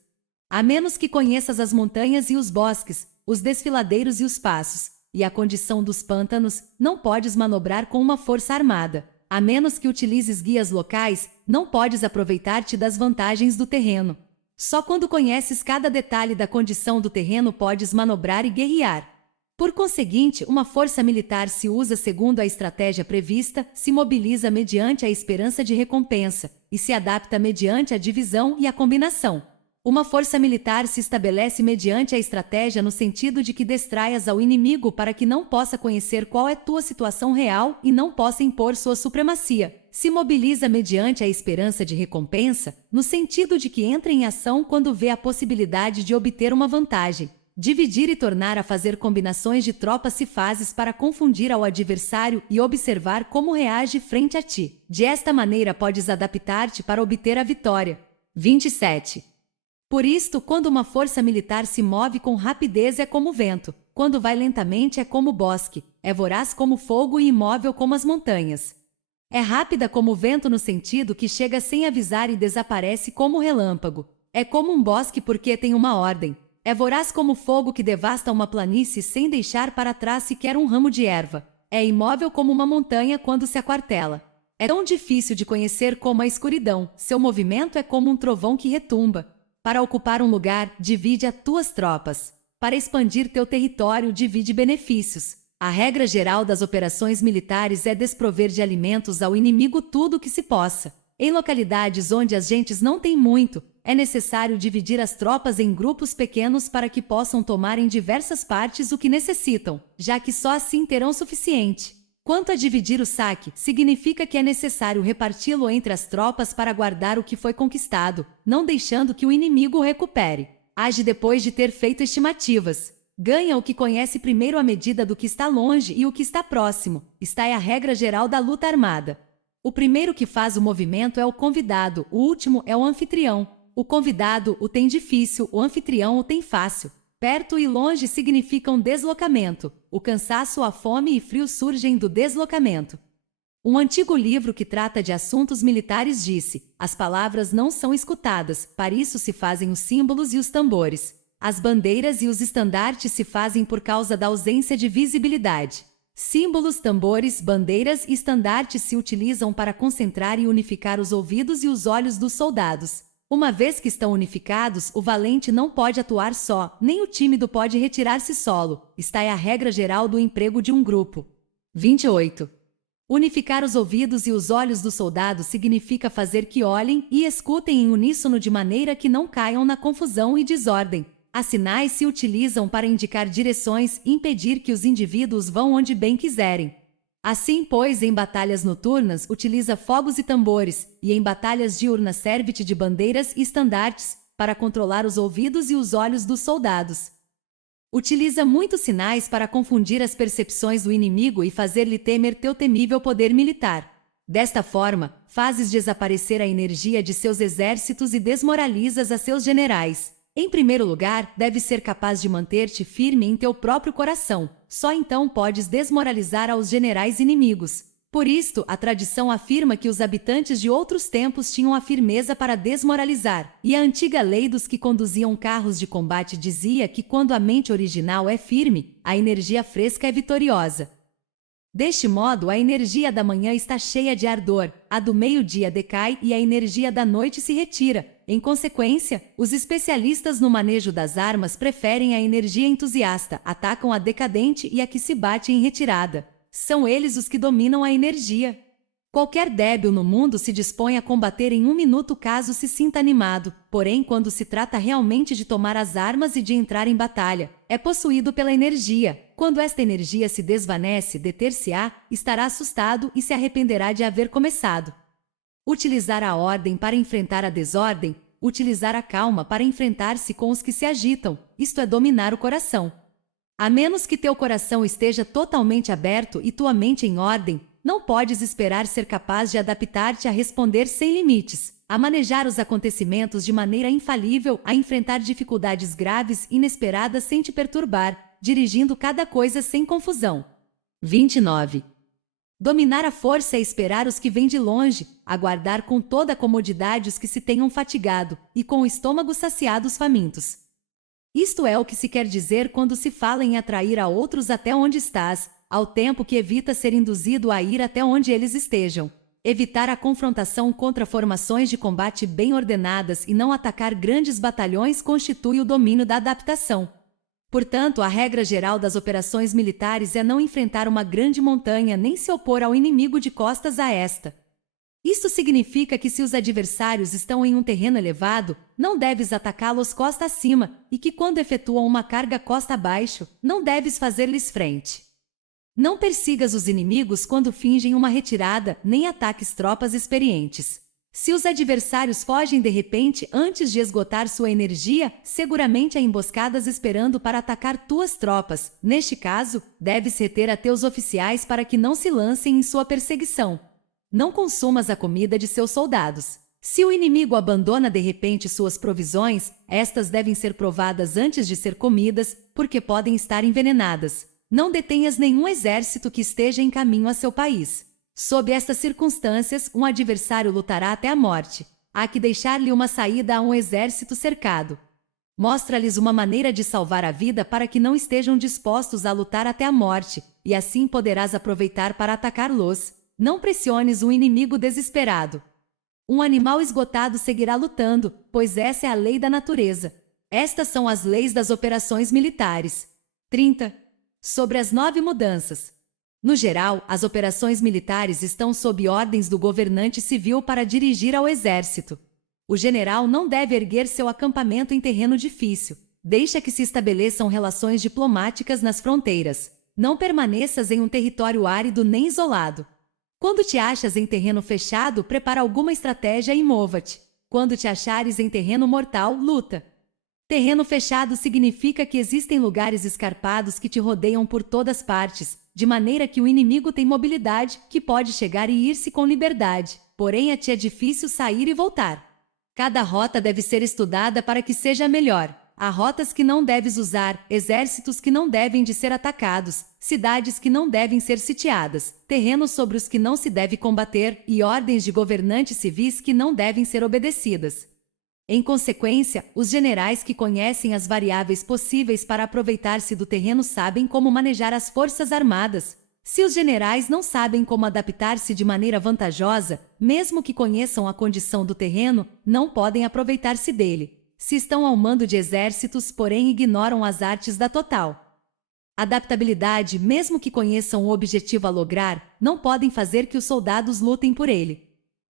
A menos que conheças as montanhas e os bosques, os desfiladeiros e os passos, e a condição dos pântanos, não podes manobrar com uma força armada. A menos que utilizes guias locais, não podes aproveitar-te das vantagens do terreno. Só quando conheces cada detalhe da condição do terreno podes manobrar e guerrear. Por conseguinte, uma força militar se usa segundo a estratégia prevista, se mobiliza mediante a esperança de recompensa, e se adapta mediante a divisão e a combinação. Uma força militar se estabelece mediante a estratégia no sentido de que distraias ao inimigo para que não possa conhecer qual é tua situação real e não possa impor sua supremacia. Se mobiliza mediante a esperança de recompensa, no sentido de que entra em ação quando vê a possibilidade de obter uma vantagem. Dividir e tornar a fazer combinações de tropas se fazes para confundir ao adversário e observar como reage frente a ti. Desta maneira podes adaptar-te para obter a vitória. 27. Por isto, quando uma força militar se move com rapidez é como vento, quando vai lentamente é como bosque, é voraz como fogo e imóvel como as montanhas. É rápida como o vento no sentido que chega sem avisar e desaparece como relâmpago. É como um bosque porque tem uma ordem. É voraz como fogo que devasta uma planície sem deixar para trás sequer um ramo de erva. É imóvel como uma montanha quando se aquartela. É tão difícil de conhecer como a escuridão, seu movimento é como um trovão que retumba. Para ocupar um lugar, divide as tuas tropas. Para expandir teu território, divide benefícios. A regra geral das operações militares é desprover de alimentos ao inimigo tudo o que se possa. Em localidades onde as gentes não têm muito, é necessário dividir as tropas em grupos pequenos para que possam tomar em diversas partes o que necessitam, já que só assim terão suficiente. Quanto a dividir o saque, significa que é necessário reparti-lo entre as tropas para guardar o que foi conquistado, não deixando que o inimigo o recupere. Age depois de ter feito estimativas. Ganha o que conhece primeiro à medida do que está longe e o que está próximo. Esta é a regra geral da luta armada. O primeiro que faz o movimento é o convidado, o último é o anfitrião. O convidado o tem difícil, o anfitrião o tem fácil. Perto e longe significam deslocamento. O cansaço, a fome e frio surgem do deslocamento. Um antigo livro que trata de assuntos militares disse: as palavras não são escutadas, para isso se fazem os símbolos e os tambores. As bandeiras e os estandartes se fazem por causa da ausência de visibilidade. Símbolos, tambores, bandeiras e estandartes se utilizam para concentrar e unificar os ouvidos e os olhos dos soldados. Uma vez que estão unificados, o valente não pode atuar só, nem o tímido pode retirar-se solo. Esta é a regra geral do emprego de um grupo. 28. Unificar os ouvidos e os olhos dos soldados significa fazer que olhem e escutem em uníssono de maneira que não caiam na confusão e desordem. As sinais se utilizam para indicar direções e impedir que os indivíduos vão onde bem quiserem. Assim, pois, em batalhas noturnas, utiliza fogos e tambores, e em batalhas diurnas serve-te de bandeiras e estandartes, para controlar os ouvidos e os olhos dos soldados. Utiliza muitos sinais para confundir as percepções do inimigo e fazer-lhe temer teu temível poder militar. Desta forma, fazes desaparecer a energia de seus exércitos e desmoralizas a seus generais. Em primeiro lugar, deves ser capaz de manter-te firme em teu próprio coração. Só então podes desmoralizar aos generais inimigos. Por isto, a tradição afirma que os habitantes de outros tempos tinham a firmeza para desmoralizar, e a antiga lei dos que conduziam carros de combate dizia que quando a mente original é firme, a energia fresca é vitoriosa. Deste modo, a energia da manhã está cheia de ardor, a do meio-dia decai e a energia da noite se retira. Em consequência, os especialistas no manejo das armas preferem a energia entusiasta, atacam a decadente e a que se bate em retirada. São eles os que dominam a energia. Qualquer débil no mundo se dispõe a combater em 1 minuto caso se sinta animado, porém quando se trata realmente de tomar as armas e de entrar em batalha, é possuído pela energia. Quando esta energia se desvanece, deter-se-á, estará assustado e se arrependerá de haver começado. Utilizar a ordem para enfrentar a desordem, utilizar a calma para enfrentar-se com os que se agitam, isto é dominar o coração. A menos que teu coração esteja totalmente aberto e tua mente em ordem, não podes esperar ser capaz de adaptar-te a responder sem limites, a manejar os acontecimentos de maneira infalível, a enfrentar dificuldades graves inesperadas sem te perturbar, dirigindo cada coisa sem confusão. 29. Dominar a força é esperar os que vêm de longe, aguardar com toda a comodidade os que se tenham fatigado, e com o estômago saciado os famintos. Isto é o que se quer dizer quando se fala em atrair a outros até onde estás, ao tempo que evita ser induzido a ir até onde eles estejam. Evitar a confrontação contra formações de combate bem ordenadas e não atacar grandes batalhões constitui o domínio da adaptação. Portanto, a regra geral das operações militares é não enfrentar uma grande montanha nem se opor ao inimigo de costas a esta. Isto significa que se os adversários estão em um terreno elevado, não deves atacá-los costa acima, e que quando efetuam uma carga costa abaixo, não deves fazer-lhes frente. Não persigas os inimigos quando fingem uma retirada, nem ataques tropas experientes. Se os adversários fogem de repente antes de esgotar sua energia, seguramente há emboscadas esperando para atacar tuas tropas. Neste caso, deves reter a teus oficiais para que não se lancem em sua perseguição. Não consumas a comida de seus soldados. Se o inimigo abandona de repente suas provisões, estas devem ser provadas antes de ser comidas, porque podem estar envenenadas. Não detenhas nenhum exército que esteja em caminho a seu país. Sob estas circunstâncias, um adversário lutará até a morte. Há que deixar-lhe uma saída a um exército cercado. Mostra-lhes uma maneira de salvar a vida para que não estejam dispostos a lutar até a morte, e assim poderás aproveitar para atacá-los. Não pressiones um inimigo desesperado. Um animal esgotado seguirá lutando, pois essa é a lei da natureza. Estas são as leis das operações militares. 30. Sobre as 9 mudanças. No geral, as operações militares estão sob ordens do governante civil para dirigir ao exército. O general não deve erguer seu acampamento em terreno difícil. Deixa que se estabeleçam relações diplomáticas nas fronteiras. Não permaneças em um território árido nem isolado. Quando te achas em terreno fechado, prepara alguma estratégia e mova-te. Quando te achares em terreno mortal, luta. Terreno fechado significa que existem lugares escarpados que te rodeiam por todas partes, de maneira que o inimigo tem mobilidade, que pode chegar e ir-se com liberdade, porém a ti é difícil sair e voltar. Cada rota deve ser estudada para que seja melhor. Há rotas que não deves usar, exércitos que não devem de ser atacados, cidades que não devem ser sitiadas, terrenos sobre os que não se deve combater e ordens de governantes civis que não devem ser obedecidas. Em consequência, os generais que conhecem as variáveis possíveis para aproveitar-se do terreno sabem como manejar as forças armadas. Se os generais não sabem como adaptar-se de maneira vantajosa, mesmo que conheçam a condição do terreno, não podem aproveitar-se dele. Se estão ao mando de exércitos, porém ignoram as artes da total adaptabilidade, mesmo que conheçam o objetivo a lograr, não podem fazer que os soldados lutem por ele.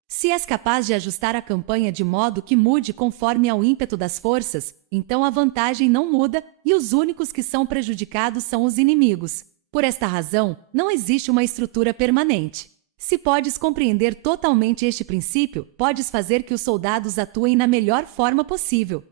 Se és capaz de ajustar a campanha de modo que mude conforme ao ímpeto das forças, então a vantagem não muda e os únicos que são prejudicados são os inimigos. Por esta razão, não existe uma estrutura permanente. Se podes compreender totalmente este princípio, podes fazer que os soldados atuem na melhor forma possível.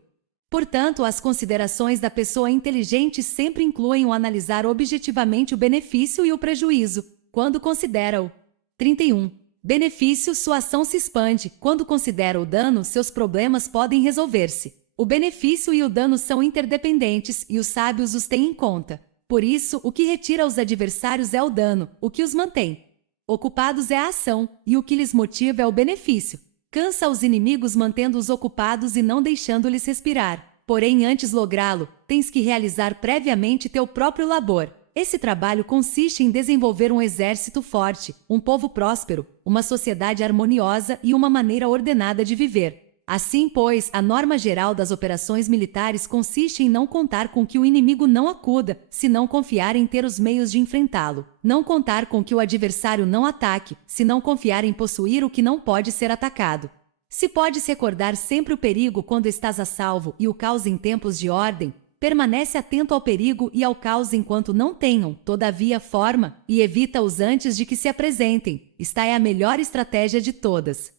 Portanto, as considerações da pessoa inteligente sempre incluem o analisar objetivamente o benefício e o prejuízo, quando considera o 31. Benefício, sua ação se expande. Quando considera o dano, seus problemas podem resolver-se. O benefício e o dano são interdependentes e os sábios os têm em conta. Por isso, o que retira os adversários é o dano, o que os mantém Ocupados é a ação, e o que lhes motiva é o benefício. Cansa os inimigos mantendo-os ocupados e não deixando-lhes respirar. Porém, antes lográ-lo, tens que realizar previamente teu próprio labor. Esse trabalho consiste em desenvolver um exército forte, um povo próspero, uma sociedade harmoniosa e uma maneira ordenada de viver. Assim, pois, a norma geral das operações militares consiste em não contar com que o inimigo não acuda, se não confiar em ter os meios de enfrentá-lo. Não contar com que o adversário não ataque, se não confiar em possuir o que não pode ser atacado. Se podes recordar sempre o perigo quando estás a salvo e o caos em tempos de ordem, permanece atento ao perigo e ao caos enquanto não tenham, todavia, forma, e evita-os antes de que se apresentem. Esta é a melhor estratégia de todas.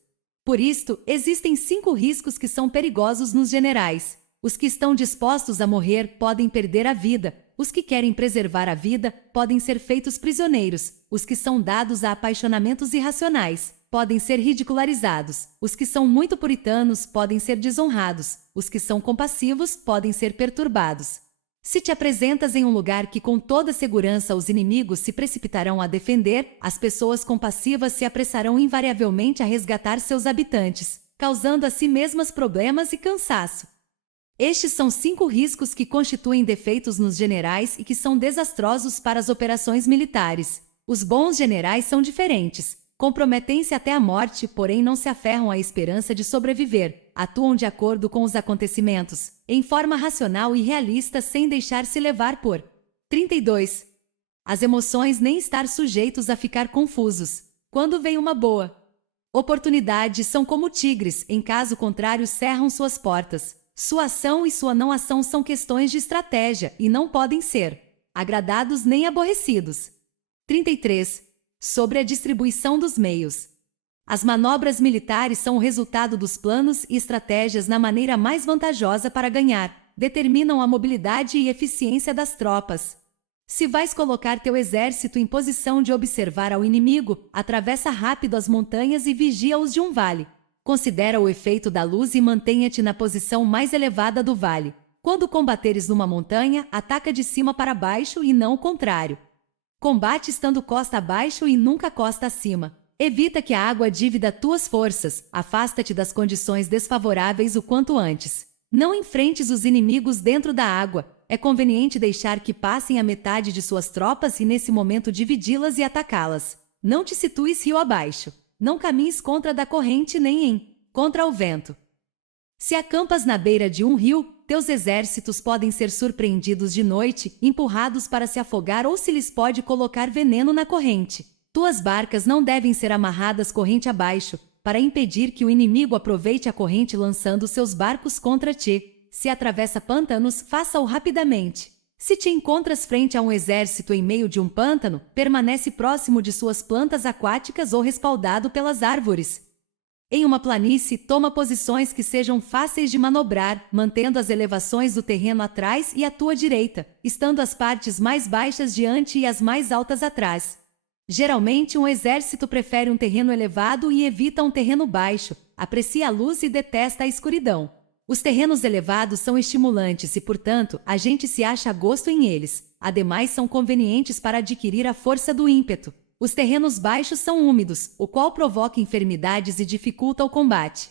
Por isto, existem 5 riscos que são perigosos nos generais. Os que estão dispostos a morrer podem perder a vida. Os que querem preservar a vida podem ser feitos prisioneiros. Os que são dados a apaixonamentos irracionais podem ser ridicularizados. Os que são muito puritanos podem ser desonrados. Os que são compassivos podem ser perturbados. Se te apresentas em um lugar que com toda segurança os inimigos se precipitarão a defender, as pessoas compassivas se apressarão invariavelmente a resgatar seus habitantes, causando a si mesmas problemas e cansaço. Estes são 5 riscos que constituem defeitos nos generais e que são desastrosos para as operações militares. Os bons generais são diferentes. Comprometem-se até a morte, porém não se aferram à esperança de sobreviver. Atuam de acordo com os acontecimentos, em forma racional e realista sem deixar-se levar por 32. As emoções nem estar sujeitos a ficar confusos. Quando vem uma boa oportunidade, são como tigres, em caso contrário cerram suas portas. Sua ação e sua não ação são questões de estratégia e não podem ser agradados nem aborrecidos. 33. Sobre a distribuição dos meios. As manobras militares são o resultado dos planos e estratégias na maneira mais vantajosa para ganhar, determinam a mobilidade e eficiência das tropas. Se vais colocar teu exército em posição de observar ao inimigo, atravessa rápido as montanhas e vigia-os de um vale. Considera o efeito da luz e mantenha-te na posição mais elevada do vale. Quando combateres numa montanha, ataca de cima para baixo e não o contrário. Combate estando costa abaixo e nunca costa acima. Evita que a água dívida tuas forças, afasta-te das condições desfavoráveis o quanto antes. Não enfrentes os inimigos dentro da água, é conveniente deixar que passem a metade de suas tropas e nesse momento dividi-las e atacá-las. Não te situes rio abaixo. Não caminhes contra da corrente nem contra o vento. Se acampas na beira de um rio, teus exércitos podem ser surpreendidos de noite, empurrados para se afogar ou se lhes pode colocar veneno na corrente. Tuas barcas não devem ser amarradas corrente abaixo, para impedir que o inimigo aproveite a corrente lançando seus barcos contra ti. Se atravessa pântanos, faça-o rapidamente. Se te encontras frente a um exército em meio de um pântano, permanece próximo de suas plantas aquáticas ou respaldado pelas árvores. Em uma planície, toma posições que sejam fáceis de manobrar, mantendo as elevações do terreno atrás e à tua direita, estando as partes mais baixas diante e as mais altas atrás. Geralmente, um exército prefere um terreno elevado e evita um terreno baixo, aprecia a luz e detesta a escuridão. Os terrenos elevados são estimulantes e, portanto, a gente se acha a gosto em eles. Ademais, são convenientes para adquirir a força do ímpeto. Os terrenos baixos são úmidos, o qual provoca enfermidades e dificulta o combate.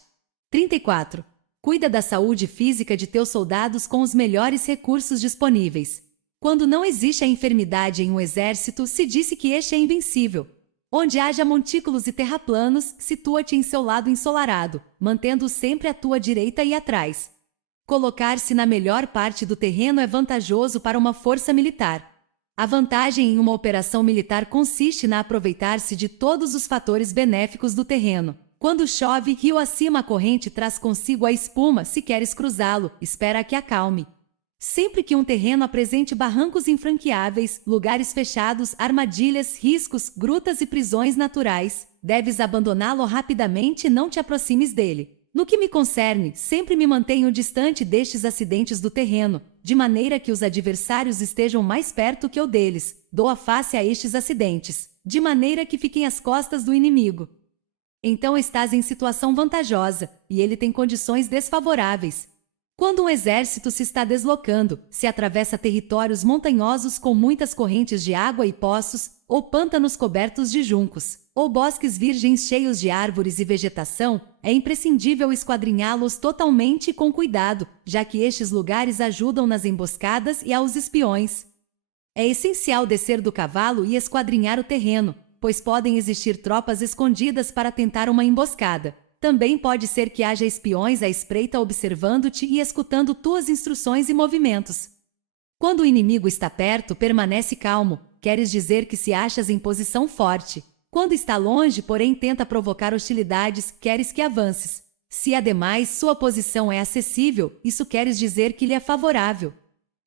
34. Cuida da saúde física de teus soldados com os melhores recursos disponíveis. Quando não existe a enfermidade em um exército, se disse que este é invencível. Onde haja montículos e terraplanos, situa-te em seu lado ensolarado, mantendo-o sempre à tua direita e atrás. Colocar-se na melhor parte do terreno é vantajoso para uma força militar. A vantagem em uma operação militar consiste na aproveitar-se de todos os fatores benéficos do terreno. Quando chove, rio acima a corrente traz consigo a espuma. Se queres cruzá-lo, espera que acalme. Sempre que um terreno apresente barrancos infranqueáveis, lugares fechados, armadilhas, riscos, grutas e prisões naturais, deves abandoná-lo rapidamente e não te aproximes dele. No que me concerne, sempre me mantenho distante destes acidentes do terreno, de maneira que os adversários estejam mais perto que eu deles. Dou a face a estes acidentes, de maneira que fiquem às costas do inimigo. Então estás em situação vantajosa, e ele tem condições desfavoráveis. Quando um exército se está deslocando, se atravessa territórios montanhosos com muitas correntes de água e poços, ou pântanos cobertos de juncos, ou bosques virgens cheios de árvores e vegetação, é imprescindível esquadrinhá-los totalmente e com cuidado, já que estes lugares ajudam nas emboscadas e aos espiões. É essencial descer do cavalo e esquadrinhar o terreno, pois podem existir tropas escondidas para tentar uma emboscada. Também pode ser que haja espiões à espreita observando-te e escutando tuas instruções e movimentos. Quando o inimigo está perto, permanece calmo, queres dizer que se achas em posição forte. Quando está longe, porém tenta provocar hostilidades, queres que avances. Se ademais sua posição é acessível, isso queres dizer que lhe é favorável.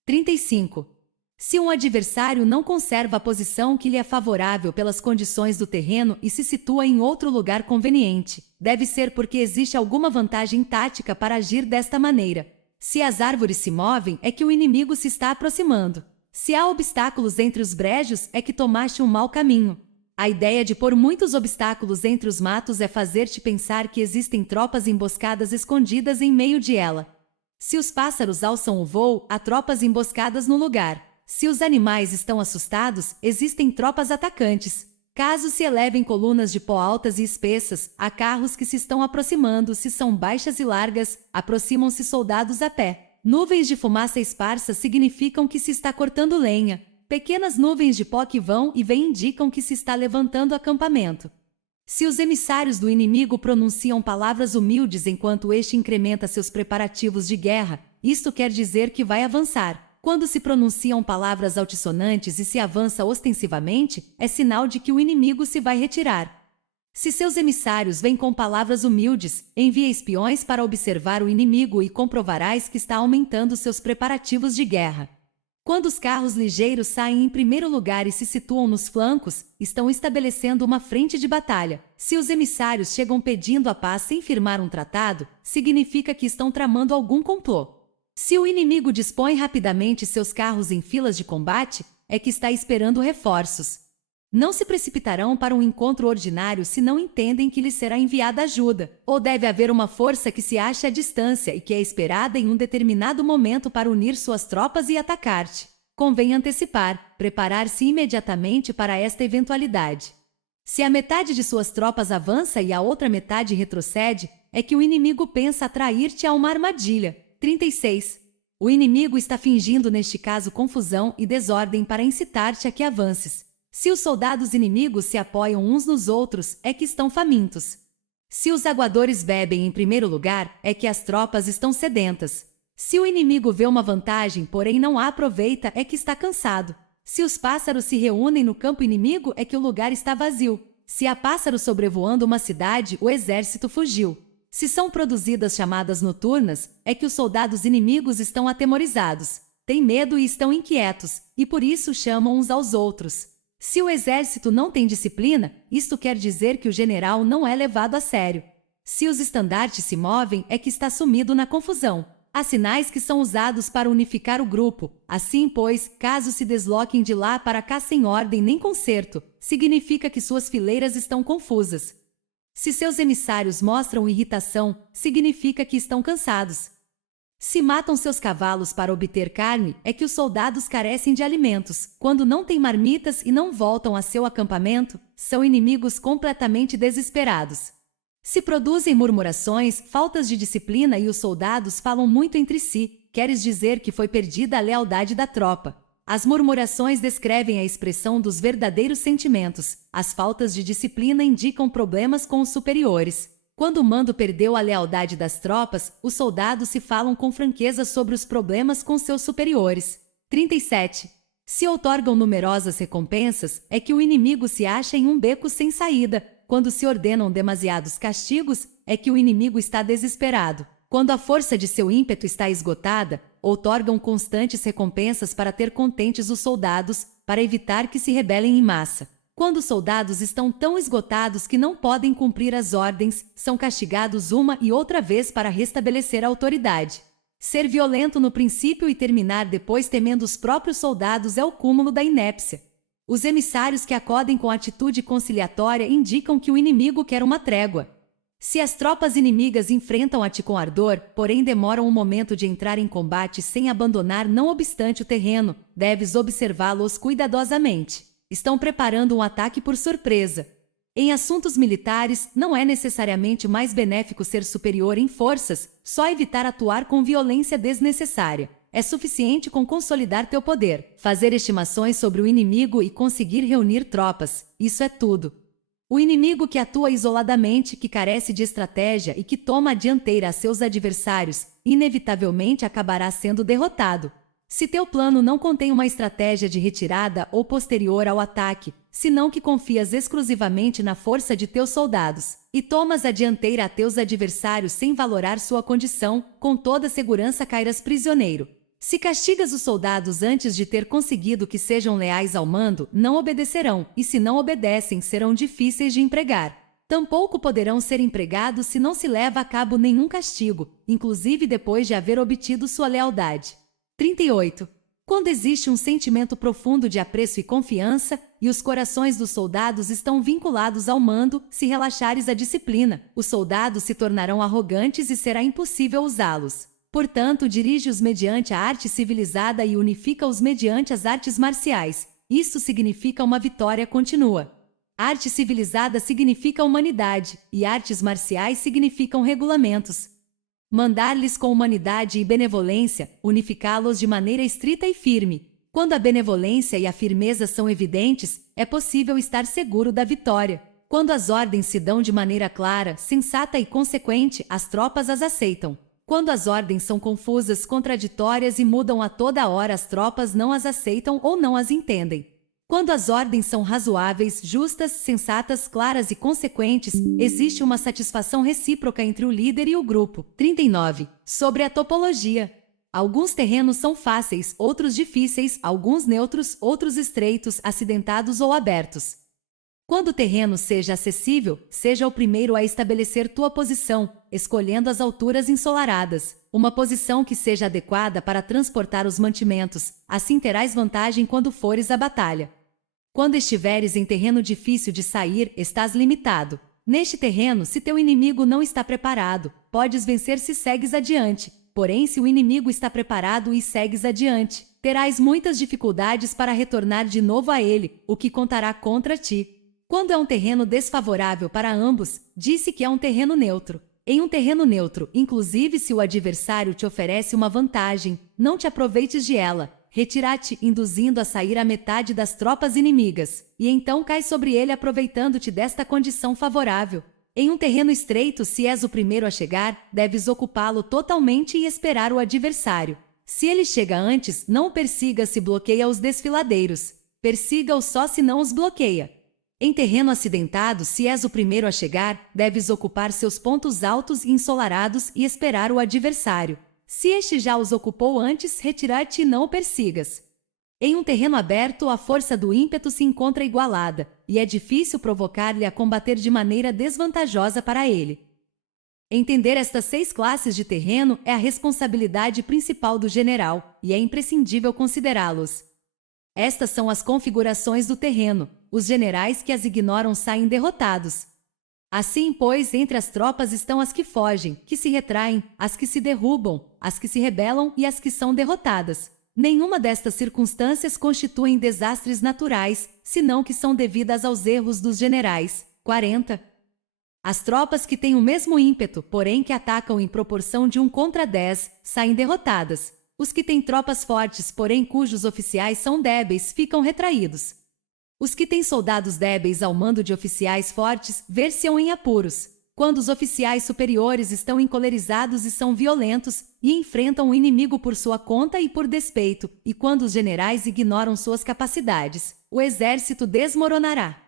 35. Se um adversário não conserva a posição que lhe é favorável pelas condições do terreno e se situa em outro lugar conveniente, deve ser porque existe alguma vantagem tática para agir desta maneira. Se as árvores se movem, é que o inimigo se está aproximando. Se há obstáculos entre os brejos, é que tomaste um mau caminho. A ideia de pôr muitos obstáculos entre os matos é fazer-te pensar que existem tropas emboscadas escondidas em meio de ela. Se os pássaros alçam o voo, há tropas emboscadas no lugar. Se os animais estão assustados, existem tropas atacantes. Caso se elevem colunas de pó altas e espessas, há carros que se estão aproximando. Se são baixas e largas, aproximam-se soldados a pé. Nuvens de fumaça esparsa significam que se está cortando lenha. Pequenas nuvens de pó que vão e vêm indicam que se está levantando acampamento. Se os emissários do inimigo pronunciam palavras humildes enquanto este incrementa seus preparativos de guerra, isto quer dizer que vai avançar. Quando se pronunciam palavras altissonantes e se avança ostensivamente, é sinal de que o inimigo se vai retirar. Se seus emissários vêm com palavras humildes, envia espiões para observar o inimigo e comprovarás que está aumentando seus preparativos de guerra. Quando os carros ligeiros saem em primeiro lugar e se situam nos flancos, estão estabelecendo uma frente de batalha. Se os emissários chegam pedindo a paz sem firmar um tratado, significa que estão tramando algum complô. Se o inimigo dispõe rapidamente seus carros em filas de combate, é que está esperando reforços. Não se precipitarão para um encontro ordinário se não entendem que lhes será enviada ajuda, ou deve haver uma força que se acha à distância e que é esperada em um determinado momento para unir suas tropas e atacar-te. Convém antecipar, preparar-se imediatamente para esta eventualidade. Se a metade de suas tropas avança e a outra metade retrocede, é que o inimigo pensa atrair-te a uma armadilha. 36. O inimigo está fingindo neste caso confusão e desordem para incitar-te a que avances. Se os soldados inimigos se apoiam uns nos outros, é que estão famintos. Se os aguadores bebem em primeiro lugar, é que as tropas estão sedentas. Se o inimigo vê uma vantagem, porém não a aproveita, é que está cansado. Se os pássaros se reúnem no campo inimigo, é que o lugar está vazio. Se há pássaros sobrevoando uma cidade, o exército fugiu. Se são produzidas chamadas noturnas, é que os soldados inimigos estão atemorizados, têm medo e estão inquietos, e por isso chamam uns aos outros. Se o exército não tem disciplina, isto quer dizer que o general não é levado a sério. Se os estandartes se movem, é que está sumido na confusão. Há sinais que são usados para unificar o grupo. Assim, pois, caso se desloquem de lá para cá sem ordem nem concerto, significa que suas fileiras estão confusas. Se seus emissários mostram irritação, significa que estão cansados. Se matam seus cavalos para obter carne, é que os soldados carecem de alimentos. Quando não têm marmitas e não voltam a seu acampamento, são inimigos completamente desesperados. Se produzem murmurações, faltas de disciplina e os soldados falam muito entre si, queres dizer que foi perdida a lealdade da tropa. As murmurações descrevem a expressão dos verdadeiros sentimentos. As faltas de disciplina indicam problemas com os superiores. Quando o mando perdeu a lealdade das tropas, os soldados se falam com franqueza sobre os problemas com seus superiores. 37. Se outorgam numerosas recompensas, é que o inimigo se acha em um beco sem saída. Quando se ordenam demasiados castigos, é que o inimigo está desesperado. Quando a força de seu ímpeto está esgotada, outorgam constantes recompensas para ter contentes os soldados, para evitar que se rebelem em massa. Quando os soldados estão tão esgotados que não podem cumprir as ordens, são castigados uma e outra vez para restabelecer a autoridade. Ser violento no princípio e terminar depois temendo os próprios soldados é o cúmulo da inépcia. Os emissários que acodem com atitude conciliatória indicam que o inimigo quer uma trégua. Se as tropas inimigas enfrentam-te com ardor, porém demoram um momento de entrar em combate sem abandonar não obstante o terreno, deves observá-los cuidadosamente. estão preparando um ataque por surpresa. Em assuntos militares, não é necessariamente mais benéfico ser superior em forças, só evitar atuar com violência desnecessária. É suficiente com consolidar teu poder, fazer estimações sobre o inimigo e conseguir reunir tropas. Isso é tudo. O inimigo que atua isoladamente, que carece de estratégia e que toma a dianteira a seus adversários, inevitavelmente acabará sendo derrotado. Se teu plano não contém uma estratégia de retirada ou posterior ao ataque, senão que confias exclusivamente na força de teus soldados, e tomas a dianteira a teus adversários sem valorar sua condição, com toda segurança cairás prisioneiro. Se castigas os soldados antes de ter conseguido que sejam leais ao mando, não obedecerão, e se não obedecem, serão difíceis de empregar. Tampouco poderão ser empregados se não se leva a cabo nenhum castigo, inclusive depois de haver obtido sua lealdade. 38. Quando existe um sentimento profundo de apreço e confiança, e os corações dos soldados estão vinculados ao mando, se relaxares a disciplina, os soldados se tornarão arrogantes e será impossível usá-los. Portanto, dirige-os mediante a arte civilizada e unifica-os mediante as artes marciais. Isso significa uma vitória contínua. Arte civilizada significa humanidade, e artes marciais significam regulamentos. Mandar-lhes com humanidade e benevolência, unificá-los de maneira estrita e firme. Quando a benevolência e a firmeza são evidentes, é possível estar seguro da vitória. Quando as ordens se dão de maneira clara, sensata e consequente, as tropas as aceitam. Quando as ordens são confusas, contraditórias e mudam a toda hora, as tropas não as aceitam ou não as entendem. Quando as ordens são razoáveis, justas, sensatas, claras e consequentes, existe uma satisfação recíproca entre o líder e o grupo. 39. Sobre a topologia. Alguns terrenos são fáceis, outros difíceis, alguns neutros, outros estreitos, acidentados ou abertos. Quando o terreno seja acessível, seja o primeiro a estabelecer tua posição, escolhendo as alturas ensolaradas, uma posição que seja adequada para transportar os mantimentos, assim terás vantagem quando fores à batalha. Quando estiveres em terreno difícil de sair, estás limitado. Neste terreno, se teu inimigo não está preparado, podes vencer se segues adiante. Porém, se o inimigo está preparado e segues adiante, terás muitas dificuldades para retornar de novo a ele, o que contará contra ti. Quando é um terreno desfavorável para ambos, disse que é um terreno neutro. Em um terreno neutro, inclusive se o adversário te oferece uma vantagem, não te aproveites de ela. Retira-te, induzindo a sair a metade das tropas inimigas, e então cai sobre ele aproveitando-te desta condição favorável. Em um terreno estreito, se és o primeiro a chegar, deves ocupá-lo totalmente e esperar o adversário. Se ele chega antes, não o persiga se bloqueia os desfiladeiros. Persiga-o só se não os bloqueia. Em terreno acidentado, se és o primeiro a chegar, deves ocupar seus pontos altos e ensolarados e esperar o adversário. Se este já os ocupou antes, retirar-te e não o persigas. Em um terreno aberto, a força do ímpeto se encontra igualada, e é difícil provocar-lhe a combater de maneira desvantajosa para ele. Entender estas 6 classes de terreno é a responsabilidade principal do general, e é imprescindível considerá-los. Estas são as configurações do terreno. Os generais que as ignoram saem derrotados. Assim, pois, entre as tropas estão as que fogem, que se retraem, as que se derrubam, as que se rebelam e as que são derrotadas. Nenhuma destas circunstâncias constituem desastres naturais, senão que são devidas aos erros dos generais. 40. As tropas que têm o mesmo ímpeto, porém que atacam em proporção de 1 contra 10, saem derrotadas. Os que têm tropas fortes, porém cujos oficiais são débeis, ficam retraídos. Os que têm soldados débeis ao mando de oficiais fortes, ver-se-ão em apuros. Quando os oficiais superiores estão encolerizados e são violentos, e enfrentam o inimigo por sua conta e por despeito, e quando os generais ignoram suas capacidades, o exército desmoronará.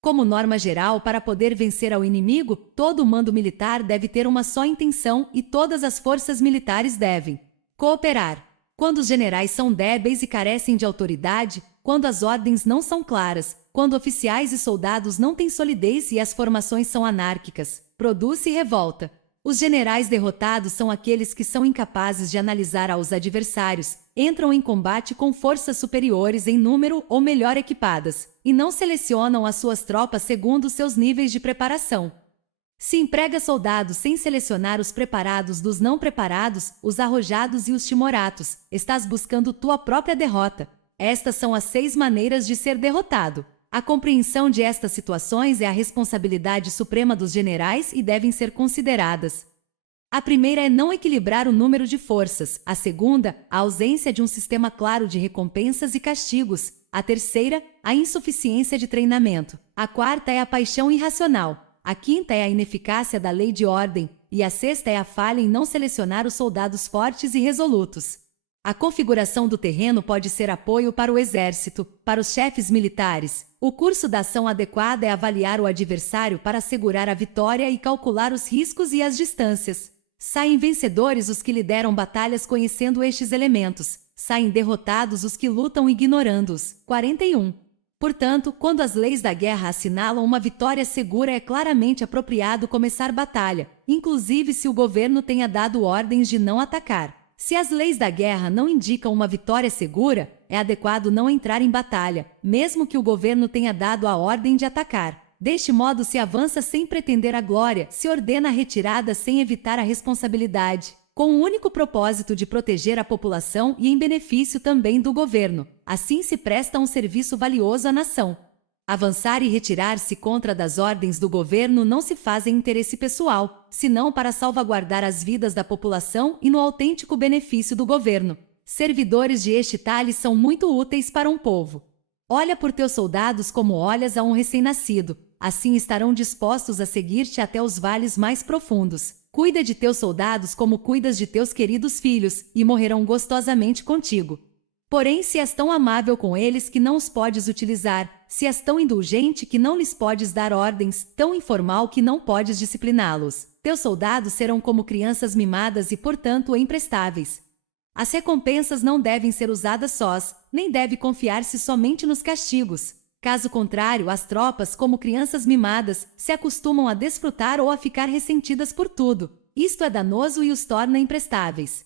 Como norma geral, para poder vencer ao inimigo, todo o mando militar deve ter uma só intenção e todas as forças militares devem cooperar. Quando os generais são débeis e carecem de autoridade, quando as ordens não são claras, quando oficiais e soldados não têm solidez e as formações são anárquicas, produz-se revolta. Os generais derrotados são aqueles que são incapazes de analisar aos adversários, entram em combate com forças superiores em número ou melhor equipadas, e não selecionam as suas tropas segundo seus níveis de preparação. Se emprega soldados sem selecionar os preparados dos não preparados, os arrojados e os timoratos, estás buscando tua própria derrota. Estas são as 6 maneiras de ser derrotado. A compreensão de estas situações é a responsabilidade suprema dos generais e devem ser consideradas. A primeira é não equilibrar o número de forças, a segunda, a ausência de um sistema claro de recompensas e castigos, a terceira, a insuficiência de treinamento, a quarta é a paixão irracional, a quinta é a ineficácia da lei de ordem, e a sexta é a falha em não selecionar os soldados fortes e resolutos. A configuração do terreno pode ser apoio para o exército, para os chefes militares. O curso da ação adequada é avaliar o adversário para assegurar a vitória e calcular os riscos e as distâncias. Saem vencedores os que lideram batalhas conhecendo estes elementos. Saem derrotados os que lutam ignorando-os. 41. Portanto, quando as leis da guerra assinalam uma vitória segura, é claramente apropriado começar batalha, inclusive se o governo tenha dado ordens de não atacar. Se as leis da guerra não indicam uma vitória segura, é adequado não entrar em batalha, mesmo que o governo tenha dado a ordem de atacar. Deste modo se avança sem pretender a glória, se ordena a retirada sem evitar a responsabilidade, com o único propósito de proteger a população e em benefício também do governo. Assim se presta um serviço valioso à nação. Avançar e retirar-se contra das ordens do governo não se faz em interesse pessoal, senão para salvaguardar as vidas da população e no autêntico benefício do governo. Servidores de este talhe são muito úteis para um povo. Olha por teus soldados como olhas a um recém-nascido, assim estarão dispostos a seguir-te até os vales mais profundos. Cuida de teus soldados como cuidas de teus queridos filhos, e morrerão gostosamente contigo. Porém, se és tão amável com eles que não os podes utilizar, se és tão indulgente que não lhes podes dar ordens, tão informal que não podes discipliná-los, teus soldados serão como crianças mimadas e, portanto, imprestáveis. As recompensas não devem ser usadas sós, nem deve confiar-se somente nos castigos. Caso contrário, as tropas, como crianças mimadas, se acostumam a desfrutar ou a ficar ressentidas por tudo. Isto é danoso e os torna imprestáveis.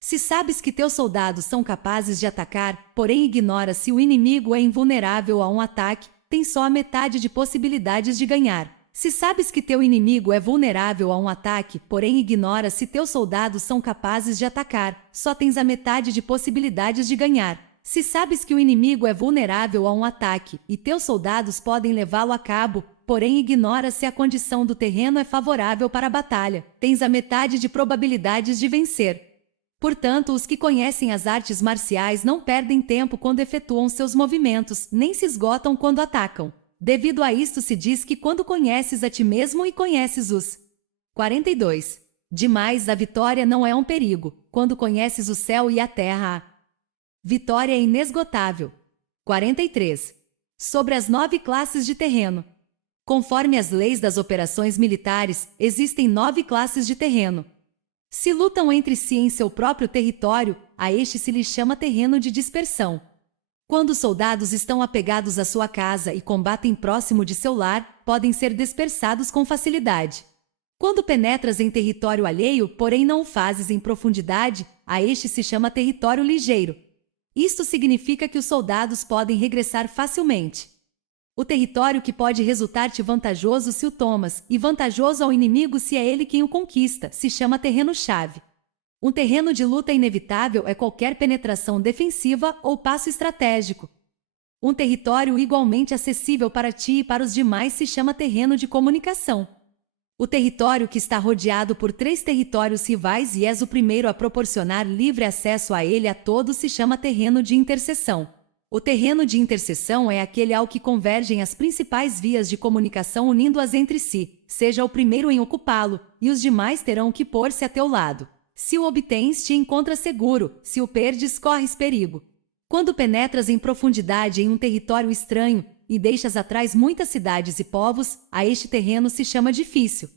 Se sabes que teus soldados são capazes de atacar, porém ignoras se o inimigo é invulnerável a um ataque, tens só a metade de possibilidades de ganhar. Se sabes que teu inimigo é vulnerável a um ataque, porém ignoras se teus soldados são capazes de atacar, só tens a metade de possibilidades de ganhar. Se sabes que o inimigo é vulnerável a um ataque, e teus soldados podem levá-lo a cabo, porém ignoras se a condição do terreno é favorável para a batalha, tens a metade de probabilidades de vencer. Portanto, os que conhecem as artes marciais não perdem tempo quando efetuam seus movimentos, nem se esgotam quando atacam. Devido a isto se diz que quando conheces a ti mesmo e conheces os 42. Demais, a vitória não é um perigo, quando conheces o céu e a terra. A vitória é inesgotável. 43. Sobre as 9 classes de terreno. Conforme as leis das operações militares, existem 9 classes de terreno. Se lutam entre si em seu próprio território, a este se lhe chama terreno de dispersão. Quando os soldados estão apegados à sua casa e combatem próximo de seu lar, podem ser dispersados com facilidade. Quando penetras em território alheio, porém não o fazes em profundidade, a este se chama território ligeiro. Isto significa que os soldados podem regressar facilmente. O território que pode resultar-te vantajoso se o tomas, e vantajoso ao inimigo se é ele quem o conquista, se chama terreno-chave. Um terreno de luta inevitável é qualquer penetração defensiva ou passo estratégico. Um território igualmente acessível para ti e para os demais se chama terreno de comunicação. O território que está rodeado por 3 territórios rivais e és o primeiro a proporcionar livre acesso a ele a todos se chama terreno de interseção. O terreno de interseção é aquele ao que convergem as principais vias de comunicação unindo-as entre si, seja o primeiro em ocupá-lo, e os demais terão que pôr-se a teu lado. Se o obtens, te encontras seguro, se o perdes, corres perigo. Quando penetras em profundidade em um território estranho, e deixas atrás muitas cidades e povos, a este terreno se chama difícil.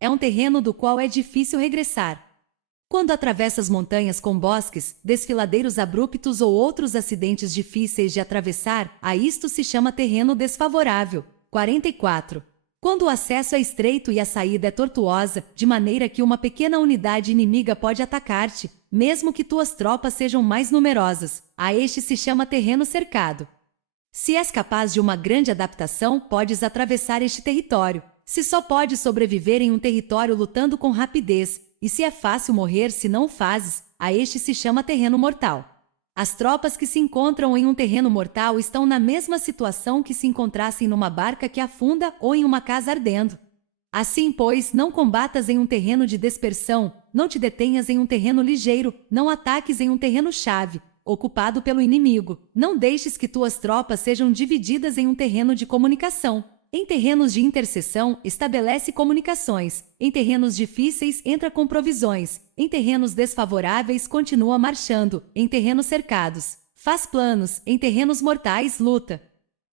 É um terreno do qual é difícil regressar. Quando atravessas montanhas com bosques, desfiladeiros abruptos ou outros acidentes difíceis de atravessar, a isto se chama terreno desfavorável. 44. Quando o acesso é estreito e a saída é tortuosa, de maneira que uma pequena unidade inimiga pode atacar-te, mesmo que tuas tropas sejam mais numerosas, a este se chama terreno cercado. Se és capaz de uma grande adaptação, podes atravessar este território. Se só podes sobreviver em um território lutando com rapidez, e se é fácil morrer se não o fazes, a este se chama terreno mortal. As tropas que se encontram em um terreno mortal estão na mesma situação que se encontrassem numa barca que afunda ou em uma casa ardendo. Assim, pois, não combatas em um terreno de dispersão, não te detenhas em um terreno ligeiro, não ataques em um terreno-chave, ocupado pelo inimigo, não deixes que tuas tropas sejam divididas em um terreno de comunicação. Em terrenos de interseção, estabelece comunicações. Em terrenos difíceis, entra com provisões. Em terrenos desfavoráveis, continua marchando. Em terrenos cercados, faz planos. Em terrenos mortais, luta.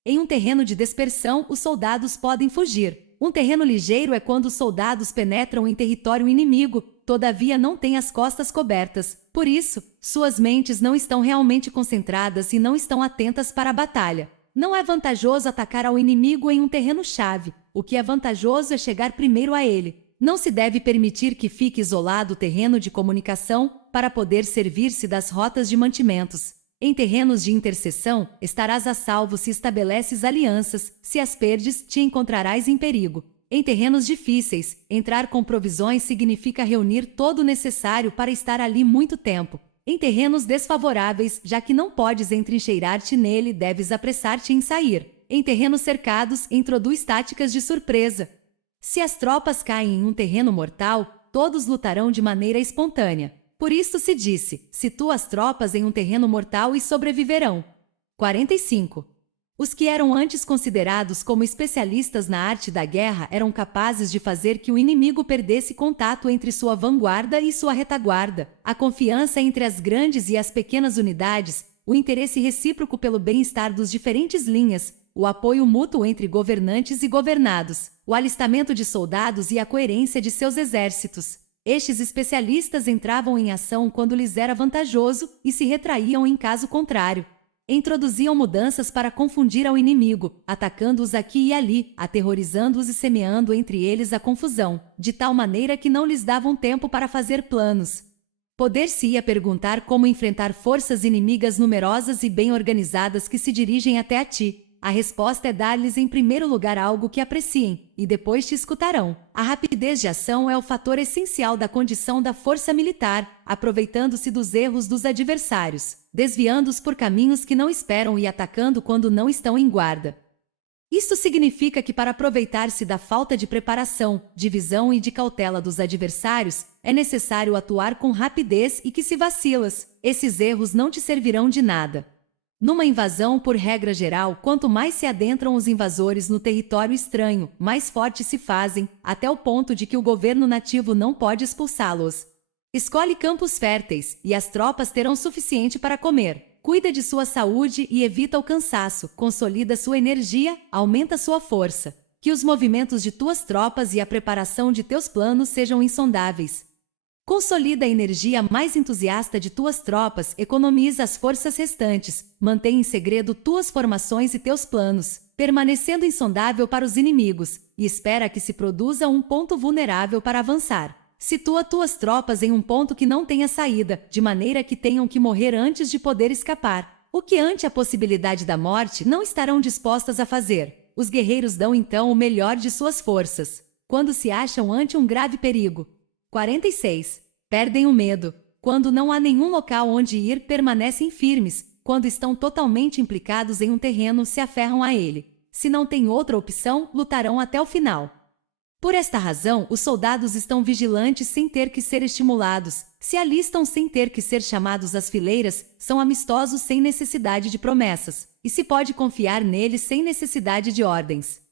Em um terreno de dispersão, os soldados podem fugir. Um terreno ligeiro é quando os soldados penetram em território inimigo, todavia não têm as costas cobertas. Por isso, suas mentes não estão realmente concentradas e não estão atentas para a batalha. Não é vantajoso atacar ao inimigo em um terreno-chave. O que é vantajoso é chegar primeiro a ele. Não se deve permitir que fique isolado o terreno de comunicação para poder servir-se das rotas de mantimentos. Em terrenos de interseção, estarás a salvo se estabeleces alianças, se as perdes, te encontrarás em perigo. Em terrenos difíceis, entrar com provisões significa reunir todo o necessário para estar ali muito tempo. Em terrenos desfavoráveis, já que não podes entrincheirar-te nele, deves apressar-te em sair. Em terrenos cercados, introduz táticas de surpresa. Se as tropas caem em um terreno mortal, todos lutarão de maneira espontânea. Por isso se disse, situa as tropas em um terreno mortal e sobreviverão. 45. Os que eram antes considerados como especialistas na arte da guerra eram capazes de fazer que o inimigo perdesse contato entre sua vanguarda e sua retaguarda, a confiança entre as grandes e as pequenas unidades, o interesse recíproco pelo bem-estar dos diferentes linhas, o apoio mútuo entre governantes e governados, o alistamento de soldados e a coerência de seus exércitos. Estes especialistas entravam em ação quando lhes era vantajoso e se retraíam em caso contrário. Introduziam mudanças para confundir ao inimigo, atacando-os aqui e ali, aterrorizando-os e semeando entre eles a confusão, de tal maneira que não lhes davam tempo para fazer planos. Poder-se-ia perguntar como enfrentar forças inimigas numerosas e bem organizadas que se dirigem até a ti. A resposta é dar-lhes em primeiro lugar algo que apreciem, e depois te escutarão. A rapidez de ação é o fator essencial da condição da força militar, aproveitando-se dos erros dos adversários, desviando-os por caminhos que não esperam e atacando quando não estão em guarda. Isto significa que para aproveitar-se da falta de preparação, de visão e de cautela dos adversários, é necessário atuar com rapidez e que se vacilas, esses erros não te servirão de nada. Numa invasão, por regra geral, quanto mais se adentram os invasores no território estranho, mais fortes se fazem, até o ponto de que o governo nativo não pode expulsá-los. Escolhe campos férteis, e as tropas terão suficiente para comer. Cuida de sua saúde e evita o cansaço, consolida sua energia, aumenta sua força. Que os movimentos de tuas tropas e a preparação de teus planos sejam insondáveis. Consolida a energia mais entusiasta de tuas tropas, economiza as forças restantes, mantém em segredo tuas formações e teus planos, permanecendo insondável para os inimigos, e espera que se produza um ponto vulnerável para avançar. Situa tuas tropas em um ponto que não tenha saída, de maneira que tenham que morrer antes de poder escapar. O que ante a possibilidade da morte não estarão dispostas a fazer. Os guerreiros dão então o melhor de suas forças, quando se acham ante um grave perigo. 46. Perdem o medo. Quando não há nenhum local onde ir, permanecem firmes. Quando estão totalmente implicados em um terreno, se aferram a ele. Se não têm outra opção, lutarão até o final. Por esta razão, os soldados estão vigilantes sem ter que ser estimulados, se alistam sem ter que ser chamados às fileiras, são amistosos sem necessidade de promessas, e se pode confiar neles sem necessidade de ordens.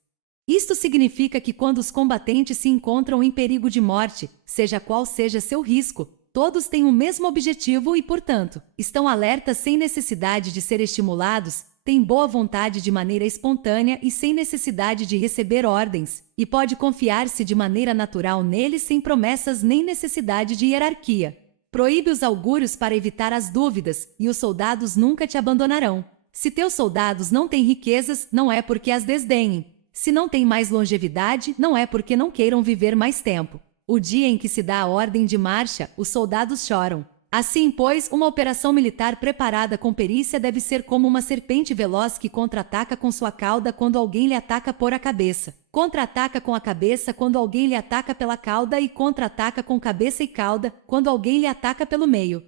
Isto significa que quando os combatentes se encontram em perigo de morte, seja qual seja seu risco, todos têm o mesmo objetivo e, portanto, estão alertas sem necessidade de ser estimulados, têm boa vontade de maneira espontânea e sem necessidade de receber ordens, e pode confiar-se de maneira natural neles sem promessas nem necessidade de hierarquia. Proíbe os augúrios para evitar as dúvidas, e os soldados nunca te abandonarão. Se teus soldados não têm riquezas, não é porque as desdenhem. Se não têm mais longevidade, não é porque não queiram viver mais tempo. O dia em que se dá a ordem de marcha, os soldados choram. Assim, pois, uma operação militar preparada com perícia deve ser como uma serpente veloz que contra-ataca com sua cauda quando alguém lhe ataca por a cabeça. Contra-ataca com a cabeça quando alguém lhe ataca pela cauda e contra-ataca com cabeça e cauda quando alguém lhe ataca pelo meio.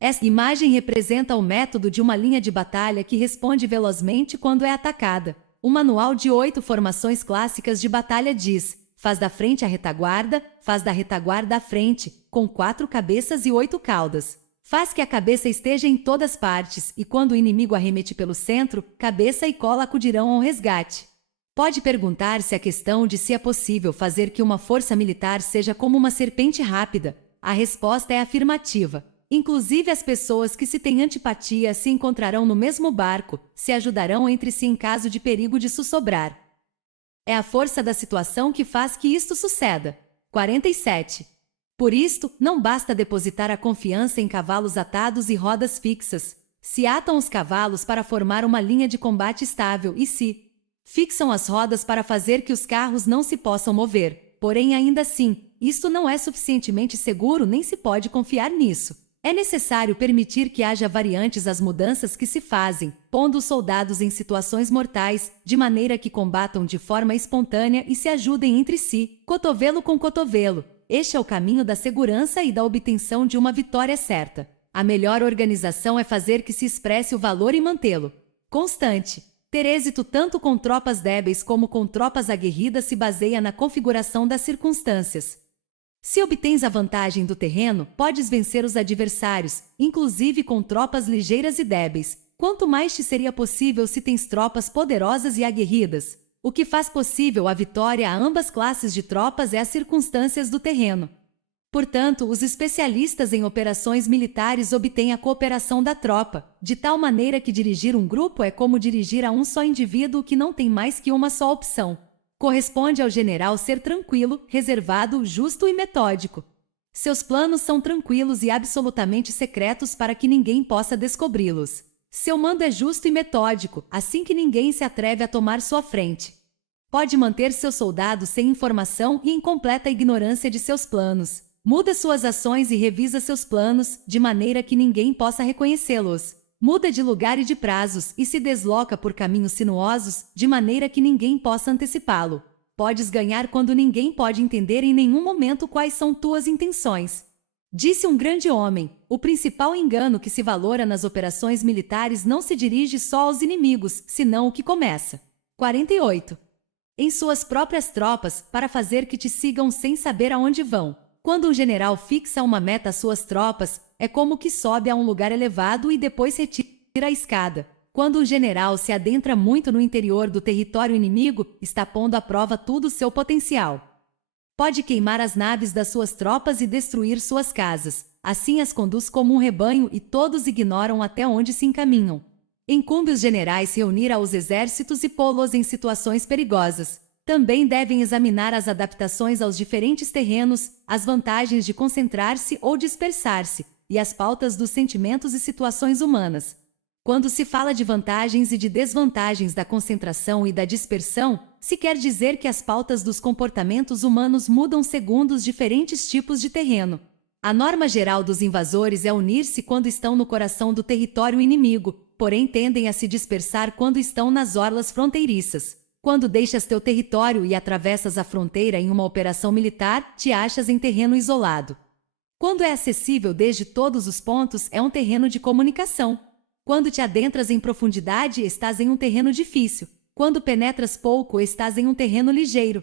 Esta imagem representa o método de uma linha de batalha que responde velozmente quando é atacada. O manual de 8 formações clássicas de batalha diz: faz da frente a retaguarda, faz da retaguarda à frente, com 4 cabeças e 8 caudas. Faz que a cabeça esteja em todas partes, e quando o inimigo arremete pelo centro, cabeça e cola acudirão ao resgate. Pode perguntar-se a questão de se é possível fazer que uma força militar seja como uma serpente rápida. A resposta é afirmativa. Inclusive as pessoas que se têm antipatia se encontrarão no mesmo barco, se ajudarão entre si em caso de perigo de sussobrar. É a força da situação que faz que isto suceda. 47. Por isto, não basta depositar a confiança em cavalos atados e rodas fixas. Se atam os cavalos para formar uma linha de combate estável e se fixam as rodas para fazer que os carros não se possam mover. Porém, ainda assim, isto não é suficientemente seguro nem se pode confiar nisso. É necessário permitir que haja variantes às mudanças que se fazem, pondo os soldados em situações mortais, de maneira que combatam de forma espontânea e se ajudem entre si, cotovelo com cotovelo. Este é o caminho da segurança e da obtenção de uma vitória certa. A melhor organização é fazer que se expresse o valor e mantê-lo constante. Ter êxito tanto com tropas débeis como com tropas aguerridas se baseia na configuração das circunstâncias. Se obtens a vantagem do terreno, podes vencer os adversários, inclusive com tropas ligeiras e débeis. Quanto mais te seria possível se tens tropas poderosas e aguerridas. O que faz possível a vitória a ambas classes de tropas é as circunstâncias do terreno. Portanto, os especialistas em operações militares obtêm a cooperação da tropa, de tal maneira que dirigir um grupo é como dirigir a um só indivíduo que não tem mais que uma só opção. Corresponde ao general ser tranquilo, reservado, justo e metódico. Seus planos são tranquilos e absolutamente secretos para que ninguém possa descobri-los. Seu mando é justo e metódico, assim que ninguém se atreve a tomar sua frente. Pode manter seus soldados sem informação e em completa ignorância de seus planos. Muda suas ações e revisa seus planos, de maneira que ninguém possa reconhecê-los. Muda de lugar e de prazos e se desloca por caminhos sinuosos, de maneira que ninguém possa antecipá-lo. Podes ganhar quando ninguém pode entender em nenhum momento quais são tuas intenções. Disse um grande homem: o principal engano que se valora nas operações militares não se dirige só aos inimigos, senão o que começa. 48. Em suas próprias tropas, para fazer que te sigam sem saber aonde vão. Quando um general fixa uma meta às suas tropas, é como que sobe a um lugar elevado e depois retira a escada. Quando um general se adentra muito no interior do território inimigo, está pondo à prova todo o seu potencial. Pode queimar as naves das suas tropas e destruir suas casas. Assim as conduz como um rebanho e todos ignoram até onde se encaminham. Incumbe os generais reunir aos exércitos e pô-los em situações perigosas. Também devem examinar as adaptações aos diferentes terrenos, as vantagens de concentrar-se ou dispersar-se, e as pautas dos sentimentos e situações humanas. Quando se fala de vantagens e de desvantagens da concentração e da dispersão, se quer dizer que as pautas dos comportamentos humanos mudam segundo os diferentes tipos de terreno. A norma geral dos invasores é unir-se quando estão no coração do território inimigo, porém tendem a se dispersar quando estão nas orlas fronteiriças. Quando deixas teu território e atravessas a fronteira em uma operação militar, te achas em terreno isolado. Quando é acessível desde todos os pontos, é um terreno de comunicação. Quando te adentras em profundidade, estás em um terreno difícil. Quando penetras pouco, estás em um terreno ligeiro.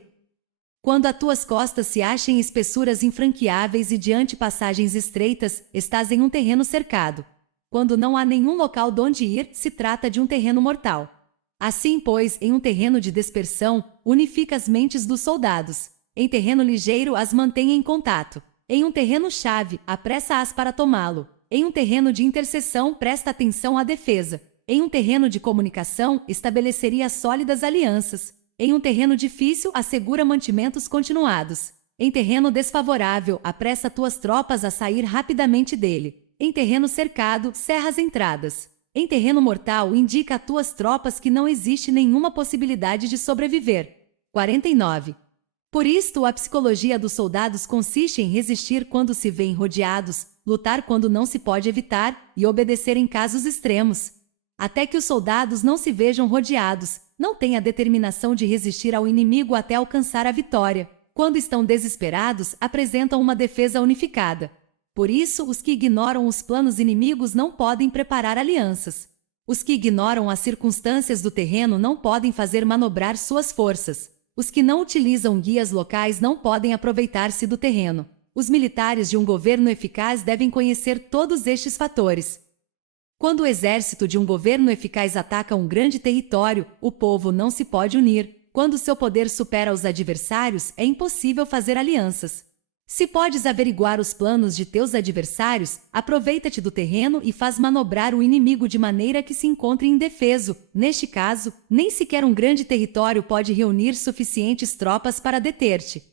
Quando as tuas costas se acham em espessuras infranqueáveis e diante passagens estreitas, estás em um terreno cercado. Quando não há nenhum local donde ir, se trata de um terreno mortal. Assim, pois, em um terreno de dispersão, unifica as mentes dos soldados. Em terreno ligeiro, as mantém em contato. Em um terreno-chave, apressa-as para tomá-lo. Em um terreno de interseção, presta atenção à defesa. Em um terreno de comunicação, estabeleceria sólidas alianças. Em um terreno difícil, assegura mantimentos continuados. Em terreno desfavorável, apressa tuas tropas a sair rapidamente dele. Em terreno cercado, cerra as entradas. Em terreno mortal, indica a tuas tropas que não existe nenhuma possibilidade de sobreviver. 49. Por isto, a psicologia dos soldados consiste em resistir quando se veem rodeados, lutar quando não se pode evitar e obedecer em casos extremos. Até que os soldados não se vejam rodeados, não têm a determinação de resistir ao inimigo até alcançar a vitória. Quando estão desesperados, apresentam uma defesa unificada. Por isso, os que ignoram os planos inimigos não podem preparar alianças. Os que ignoram as circunstâncias do terreno não podem fazer manobrar suas forças. Os que não utilizam guias locais não podem aproveitar-se do terreno. Os militares de um governo eficaz devem conhecer todos estes fatores. Quando o exército de um governo eficaz ataca um grande território, o povo não se pode unir. Quando seu poder supera os adversários, é impossível fazer alianças. Se podes averiguar os planos de teus adversários, aproveita-te do terreno e faz manobrar o inimigo de maneira que se encontre indefeso. Neste caso, nem sequer um grande território pode reunir suficientes tropas para deter-te.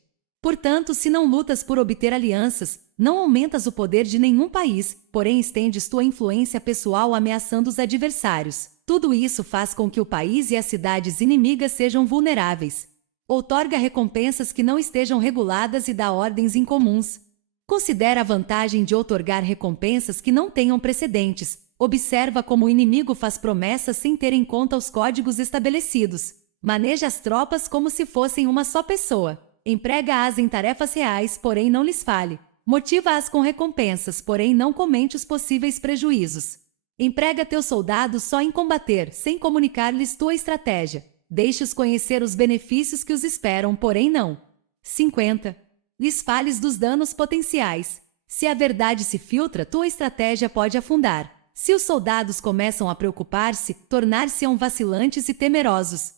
Portanto, se não lutas por obter alianças, não aumentas o poder de nenhum país, porém estendes tua influência pessoal ameaçando os adversários. Tudo isso faz com que o país e as cidades inimigas sejam vulneráveis. Outorga recompensas que não estejam reguladas e dá ordens incomuns. Considera a vantagem de outorgar recompensas que não tenham precedentes. Observa como o inimigo faz promessas sem ter em conta os códigos estabelecidos. Maneja as tropas como se fossem uma só pessoa. Emprega-as em tarefas reais, porém não lhes fale. Motiva-as com recompensas, porém não comente os possíveis prejuízos. Emprega teus soldados só em combater, sem comunicar-lhes tua estratégia. Deixe-os conhecer os benefícios que os esperam, porém não. 50. Lhes fales dos danos potenciais. Se a verdade se filtra, tua estratégia pode afundar. Se os soldados começam a preocupar-se, tornar-se-ão vacilantes e temerosos.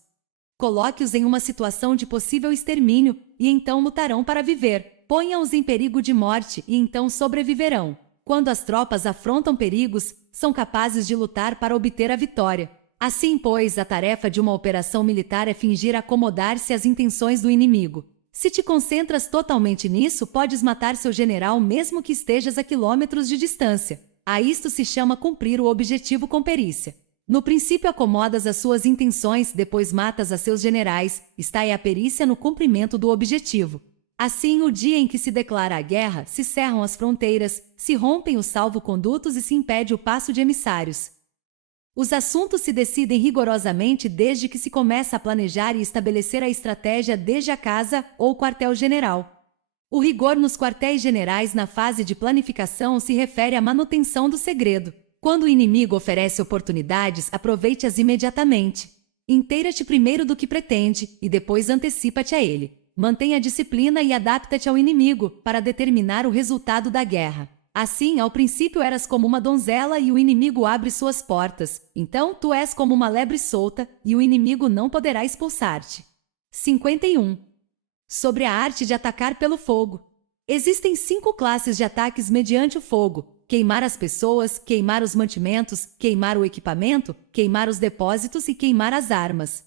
Coloque-os em uma situação de possível extermínio, e então lutarão para viver. Ponha-os em perigo de morte, e então sobreviverão. Quando as tropas afrontam perigos, são capazes de lutar para obter a vitória. Assim, pois, a tarefa de uma operação militar é fingir acomodar-se às intenções do inimigo. Se te concentras totalmente nisso, podes matar seu general mesmo que estejas a quilômetros de distância. A isto se chama cumprir o objetivo com perícia. No princípio acomodas as suas intenções, depois matas a seus generais, está aí a perícia no cumprimento do objetivo. Assim, o dia em que se declara a guerra, se cerram as fronteiras, se rompem os salvo-condutos e se impede o passo de emissários. Os assuntos se decidem rigorosamente desde que se começa a planejar e estabelecer a estratégia desde a casa ou quartel-general. O rigor nos quartéis-generais na fase de planificação se refere à manutenção do segredo. Quando o inimigo oferece oportunidades, aproveite-as imediatamente. Inteira-te primeiro do que pretende, e depois antecipa-te a ele. Mantenha a disciplina e adapta-te ao inimigo, para determinar o resultado da guerra. Assim, ao princípio eras como uma donzela e o inimigo abre suas portas. Então tu és como uma lebre solta, e o inimigo não poderá expulsar-te. 51. Sobre a arte de atacar pelo fogo. Existem 5 classes de ataques mediante o fogo: queimar as pessoas, queimar os mantimentos, queimar o equipamento, queimar os depósitos e queimar as armas.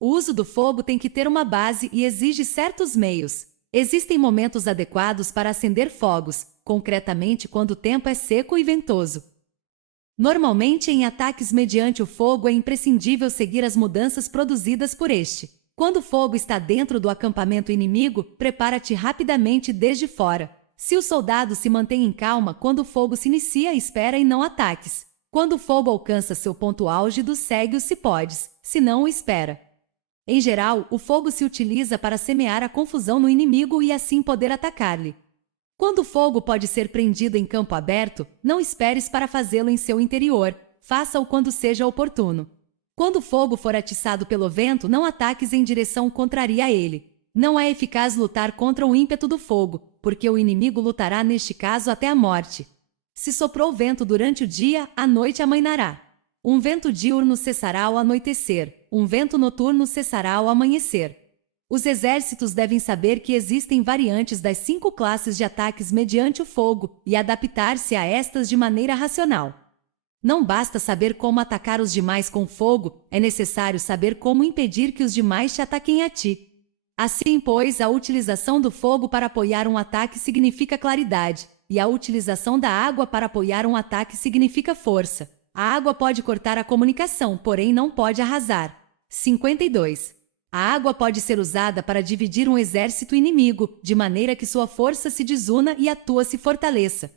O uso do fogo tem que ter uma base e exige certos meios. Existem momentos adequados para acender fogos, concretamente quando o tempo é seco e ventoso. Normalmente, em ataques mediante o fogo é imprescindível seguir as mudanças produzidas por este. Quando o fogo está dentro do acampamento inimigo, prepara-te rapidamente desde fora. Se o soldado se mantém em calma quando o fogo se inicia, espera e não ataques. Quando o fogo alcança seu ponto álgido, segue-o se podes, se não o espera. Em geral, o fogo se utiliza para semear a confusão no inimigo e assim poder atacar-lhe. Quando o fogo pode ser prendido em campo aberto, não esperes para fazê-lo em seu interior, faça-o quando seja oportuno. Quando o fogo for atiçado pelo vento, não ataques em direção contrária a ele. Não é eficaz lutar contra o ímpeto do fogo, porque o inimigo lutará neste caso até a morte. Se soprou vento durante o dia, à noite amainará. Um vento diurno cessará ao anoitecer, um vento noturno cessará ao amanhecer. Os exércitos devem saber que existem variantes das 5 classes de ataques mediante o fogo e adaptar-se a estas de maneira racional. Não basta saber como atacar os demais com fogo, é necessário saber como impedir que os demais te ataquem a ti. Assim, pois, a utilização do fogo para apoiar um ataque significa claridade, e a utilização da água para apoiar um ataque significa força. A água pode cortar a comunicação, porém não pode arrasar. 52. A água pode ser usada para dividir um exército inimigo, de maneira que sua força se desuna e a tua se fortaleça.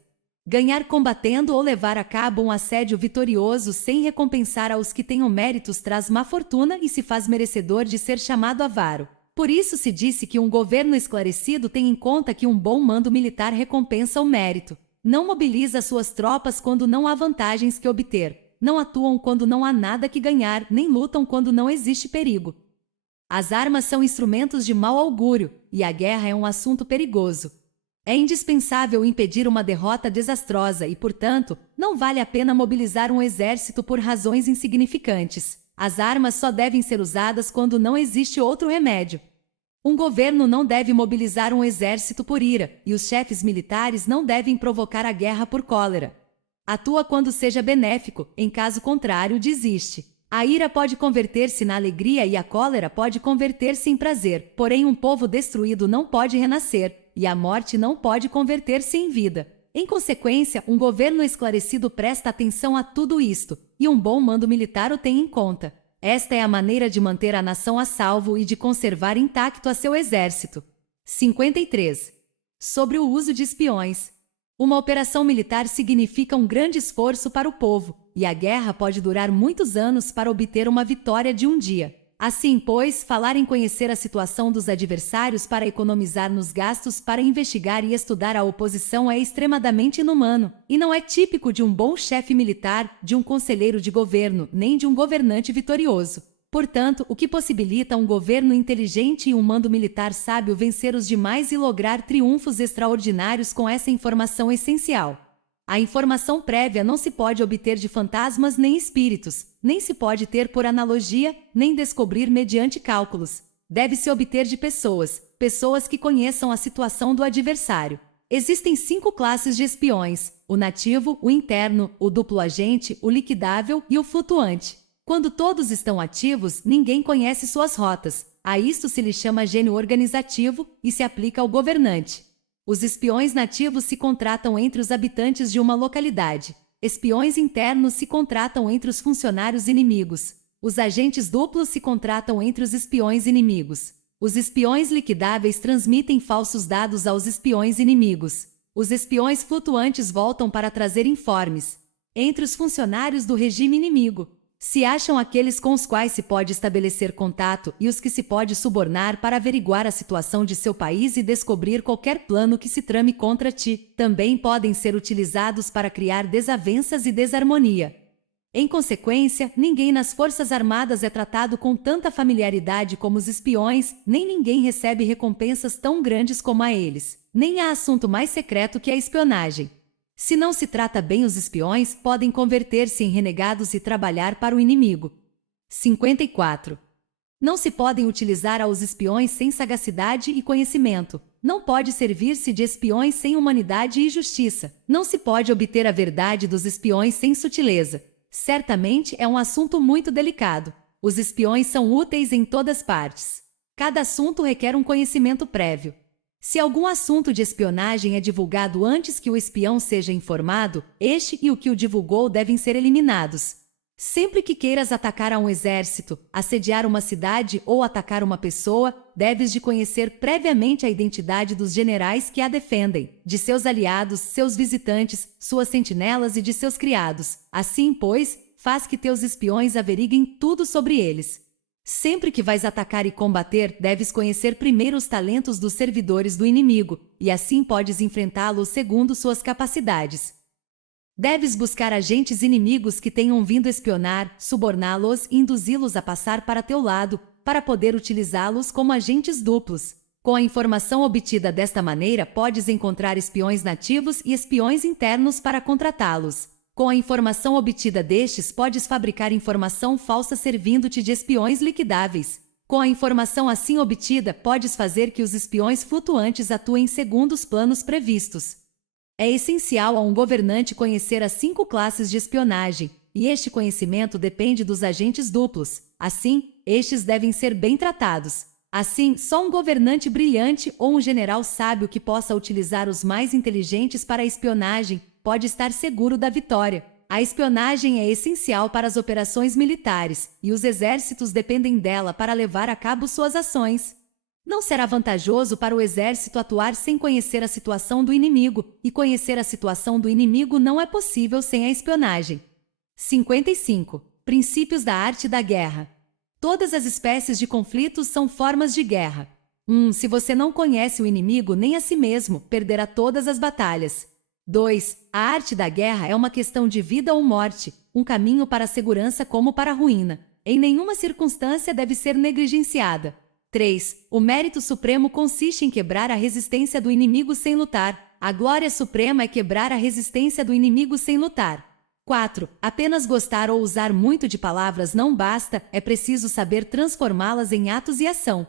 Ganhar combatendo ou levar a cabo um assédio vitorioso sem recompensar aos que tenham méritos traz má fortuna e se faz merecedor de ser chamado avaro. Por isso se disse que um governo esclarecido tem em conta que um bom mando militar recompensa o mérito. Não mobiliza suas tropas quando não há vantagens que obter, não atuam quando não há nada que ganhar, nem lutam quando não existe perigo. As armas são instrumentos de mau augúrio, e a guerra é um assunto perigoso. É indispensável impedir uma derrota desastrosa e, portanto, não vale a pena mobilizar um exército por razões insignificantes. As armas só devem ser usadas quando não existe outro remédio. Um governo não deve mobilizar um exército por ira, e os chefes militares não devem provocar a guerra por cólera. Atua quando seja benéfico, em caso contrário, desiste. A ira pode converter-se na alegria e a cólera pode converter-se em prazer, porém um povo destruído não pode renascer, e a morte não pode converter-se em vida. Em consequência, um governo esclarecido presta atenção a tudo isto, e um bom mando militar o tem em conta. Esta é a maneira de manter a nação a salvo e de conservar intacto a seu exército. 53. Sobre o uso de espiões. Uma operação militar significa um grande esforço para o povo, e a guerra pode durar muitos anos para obter uma vitória de um dia. Assim, pois, falar em conhecer a situação dos adversários para economizar nos gastos para investigar e estudar a oposição é extremadamente inumano, e não é típico de um bom chefe militar, de um conselheiro de governo, nem de um governante vitorioso. Portanto, o que possibilita um governo inteligente e um mando militar sábio vencer os demais e lograr triunfos extraordinários com essa informação essencial. A informação prévia não se pode obter de fantasmas nem espíritos, nem se pode ter por analogia, nem descobrir mediante cálculos. Deve-se obter de pessoas que conheçam a situação do adversário. Existem 5 classes de espiões: o nativo, o interno, o duplo agente, o liquidável e o flutuante. Quando todos estão ativos, ninguém conhece suas rotas. A isto se lhe chama gênio organizativo e se aplica ao governante. Os espiões nativos se contratam entre os habitantes de uma localidade. Espiões internos se contratam entre os funcionários inimigos. Os agentes duplos se contratam entre os espiões inimigos. Os espiões liquidáveis transmitem falsos dados aos espiões inimigos. Os espiões flutuantes voltam para trazer informes. Entre os funcionários do regime inimigo, se acham aqueles com os quais se pode estabelecer contato e os que se pode subornar para averiguar a situação de seu país e descobrir qualquer plano que se trame contra ti. Também podem ser utilizados para criar desavenças e desarmonia. Em consequência, ninguém nas Forças Armadas é tratado com tanta familiaridade como os espiões, nem ninguém recebe recompensas tão grandes como a eles. Nem há assunto mais secreto que a espionagem. Se não se trata bem, os espiões podem converter-se em renegados e trabalhar para o inimigo. 54. Não se podem utilizar aos espiões sem sagacidade e conhecimento. Não pode servir-se de espiões sem humanidade e justiça. Não se pode obter a verdade dos espiões sem sutileza. Certamente é um assunto muito delicado. Os espiões são úteis em todas partes. Cada assunto requer um conhecimento prévio. Se algum assunto de espionagem é divulgado antes que o espião seja informado, este e o que o divulgou devem ser eliminados. Sempre que queiras atacar a um exército, assediar uma cidade ou atacar uma pessoa, deves de conhecer previamente a identidade dos generais que a defendem, de seus aliados, seus visitantes, suas sentinelas e de seus criados. Assim, pois, faz que teus espiões averiguem tudo sobre eles. Sempre que vais atacar e combater, deves conhecer primeiro os talentos dos servidores do inimigo, e assim podes enfrentá-los segundo suas capacidades. Deves buscar agentes inimigos que tenham vindo espionar, suborná-los e induzi-los a passar para teu lado, para poder utilizá-los como agentes duplos. Com a informação obtida desta maneira, podes encontrar espiões nativos e espiões internos para contratá-los. Com a informação obtida destes, podes fabricar informação falsa servindo-te de espiões liquidáveis. Com a informação assim obtida, podes fazer que os espiões flutuantes atuem segundo os planos previstos. É essencial a um governante conhecer as 5 classes de espionagem, e este conhecimento depende dos agentes duplos. Assim, estes devem ser bem tratados. Assim, só um governante brilhante ou um general sábio que possa utilizar os mais inteligentes para a espionagem pode estar seguro da vitória. A espionagem é essencial para as operações militares, e os exércitos dependem dela para levar a cabo suas ações. Não será vantajoso para o exército atuar sem conhecer a situação do inimigo, e conhecer a situação do inimigo não é possível sem a espionagem. 55. Princípios da arte da guerra. Todas as espécies de conflitos são formas de guerra. Se você não conhece o inimigo nem a si mesmo, perderá todas as batalhas. 2. A arte da guerra é uma questão de vida ou morte, um caminho para a segurança como para a ruína. Em nenhuma circunstância deve ser negligenciada. 3. O mérito supremo consiste em quebrar a resistência do inimigo sem lutar. A glória suprema é quebrar a resistência do inimigo sem lutar. 4. Apenas gostar ou usar muito de palavras não basta, é preciso saber transformá-las em atos e ação.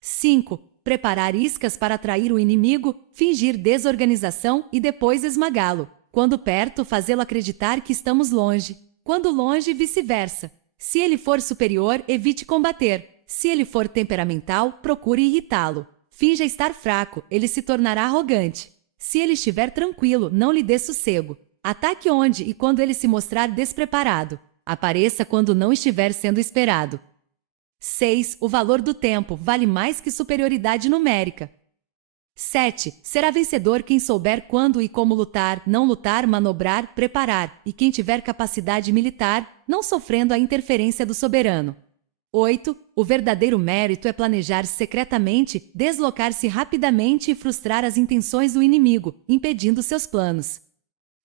5. Preparar iscas para atrair o inimigo, fingir desorganização e depois esmagá-lo. Quando perto, fazê-lo acreditar que estamos longe. Quando longe, vice-versa. Se ele for superior, evite combater. Se ele for temperamental, procure irritá-lo. Finja estar fraco, ele se tornará arrogante. Se ele estiver tranquilo, não lhe dê sossego. Ataque onde e quando ele se mostrar despreparado. Apareça quando não estiver sendo esperado. 6. O valor do tempo vale mais que superioridade numérica. 7. Será vencedor quem souber quando e como lutar, não lutar, manobrar, preparar, e quem tiver capacidade militar, não sofrendo a interferência do soberano. 8. O verdadeiro mérito é planejar secretamente, deslocar-se rapidamente e frustrar as intenções do inimigo, impedindo seus planos.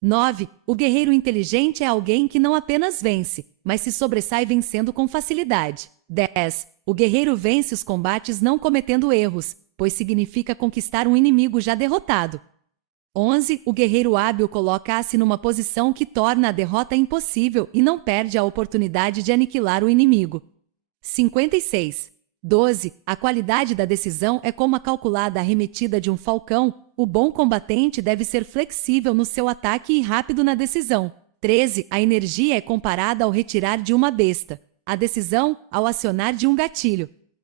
9. O guerreiro inteligente é alguém que não apenas vence, mas se sobressai vencendo com facilidade. 10. O guerreiro vence os combates não cometendo erros, pois significa conquistar um inimigo já derrotado. 11. O guerreiro hábil coloca-se numa posição que torna a derrota impossível e não perde a oportunidade de aniquilar o inimigo. 56. 12. A qualidade da decisão é como a calculada arremetida de um falcão. O bom combatente deve ser flexível no seu ataque e rápido na decisão. 13. A energia é comparada ao retirar de uma besta. A decisão, ao acionar de um gatilho.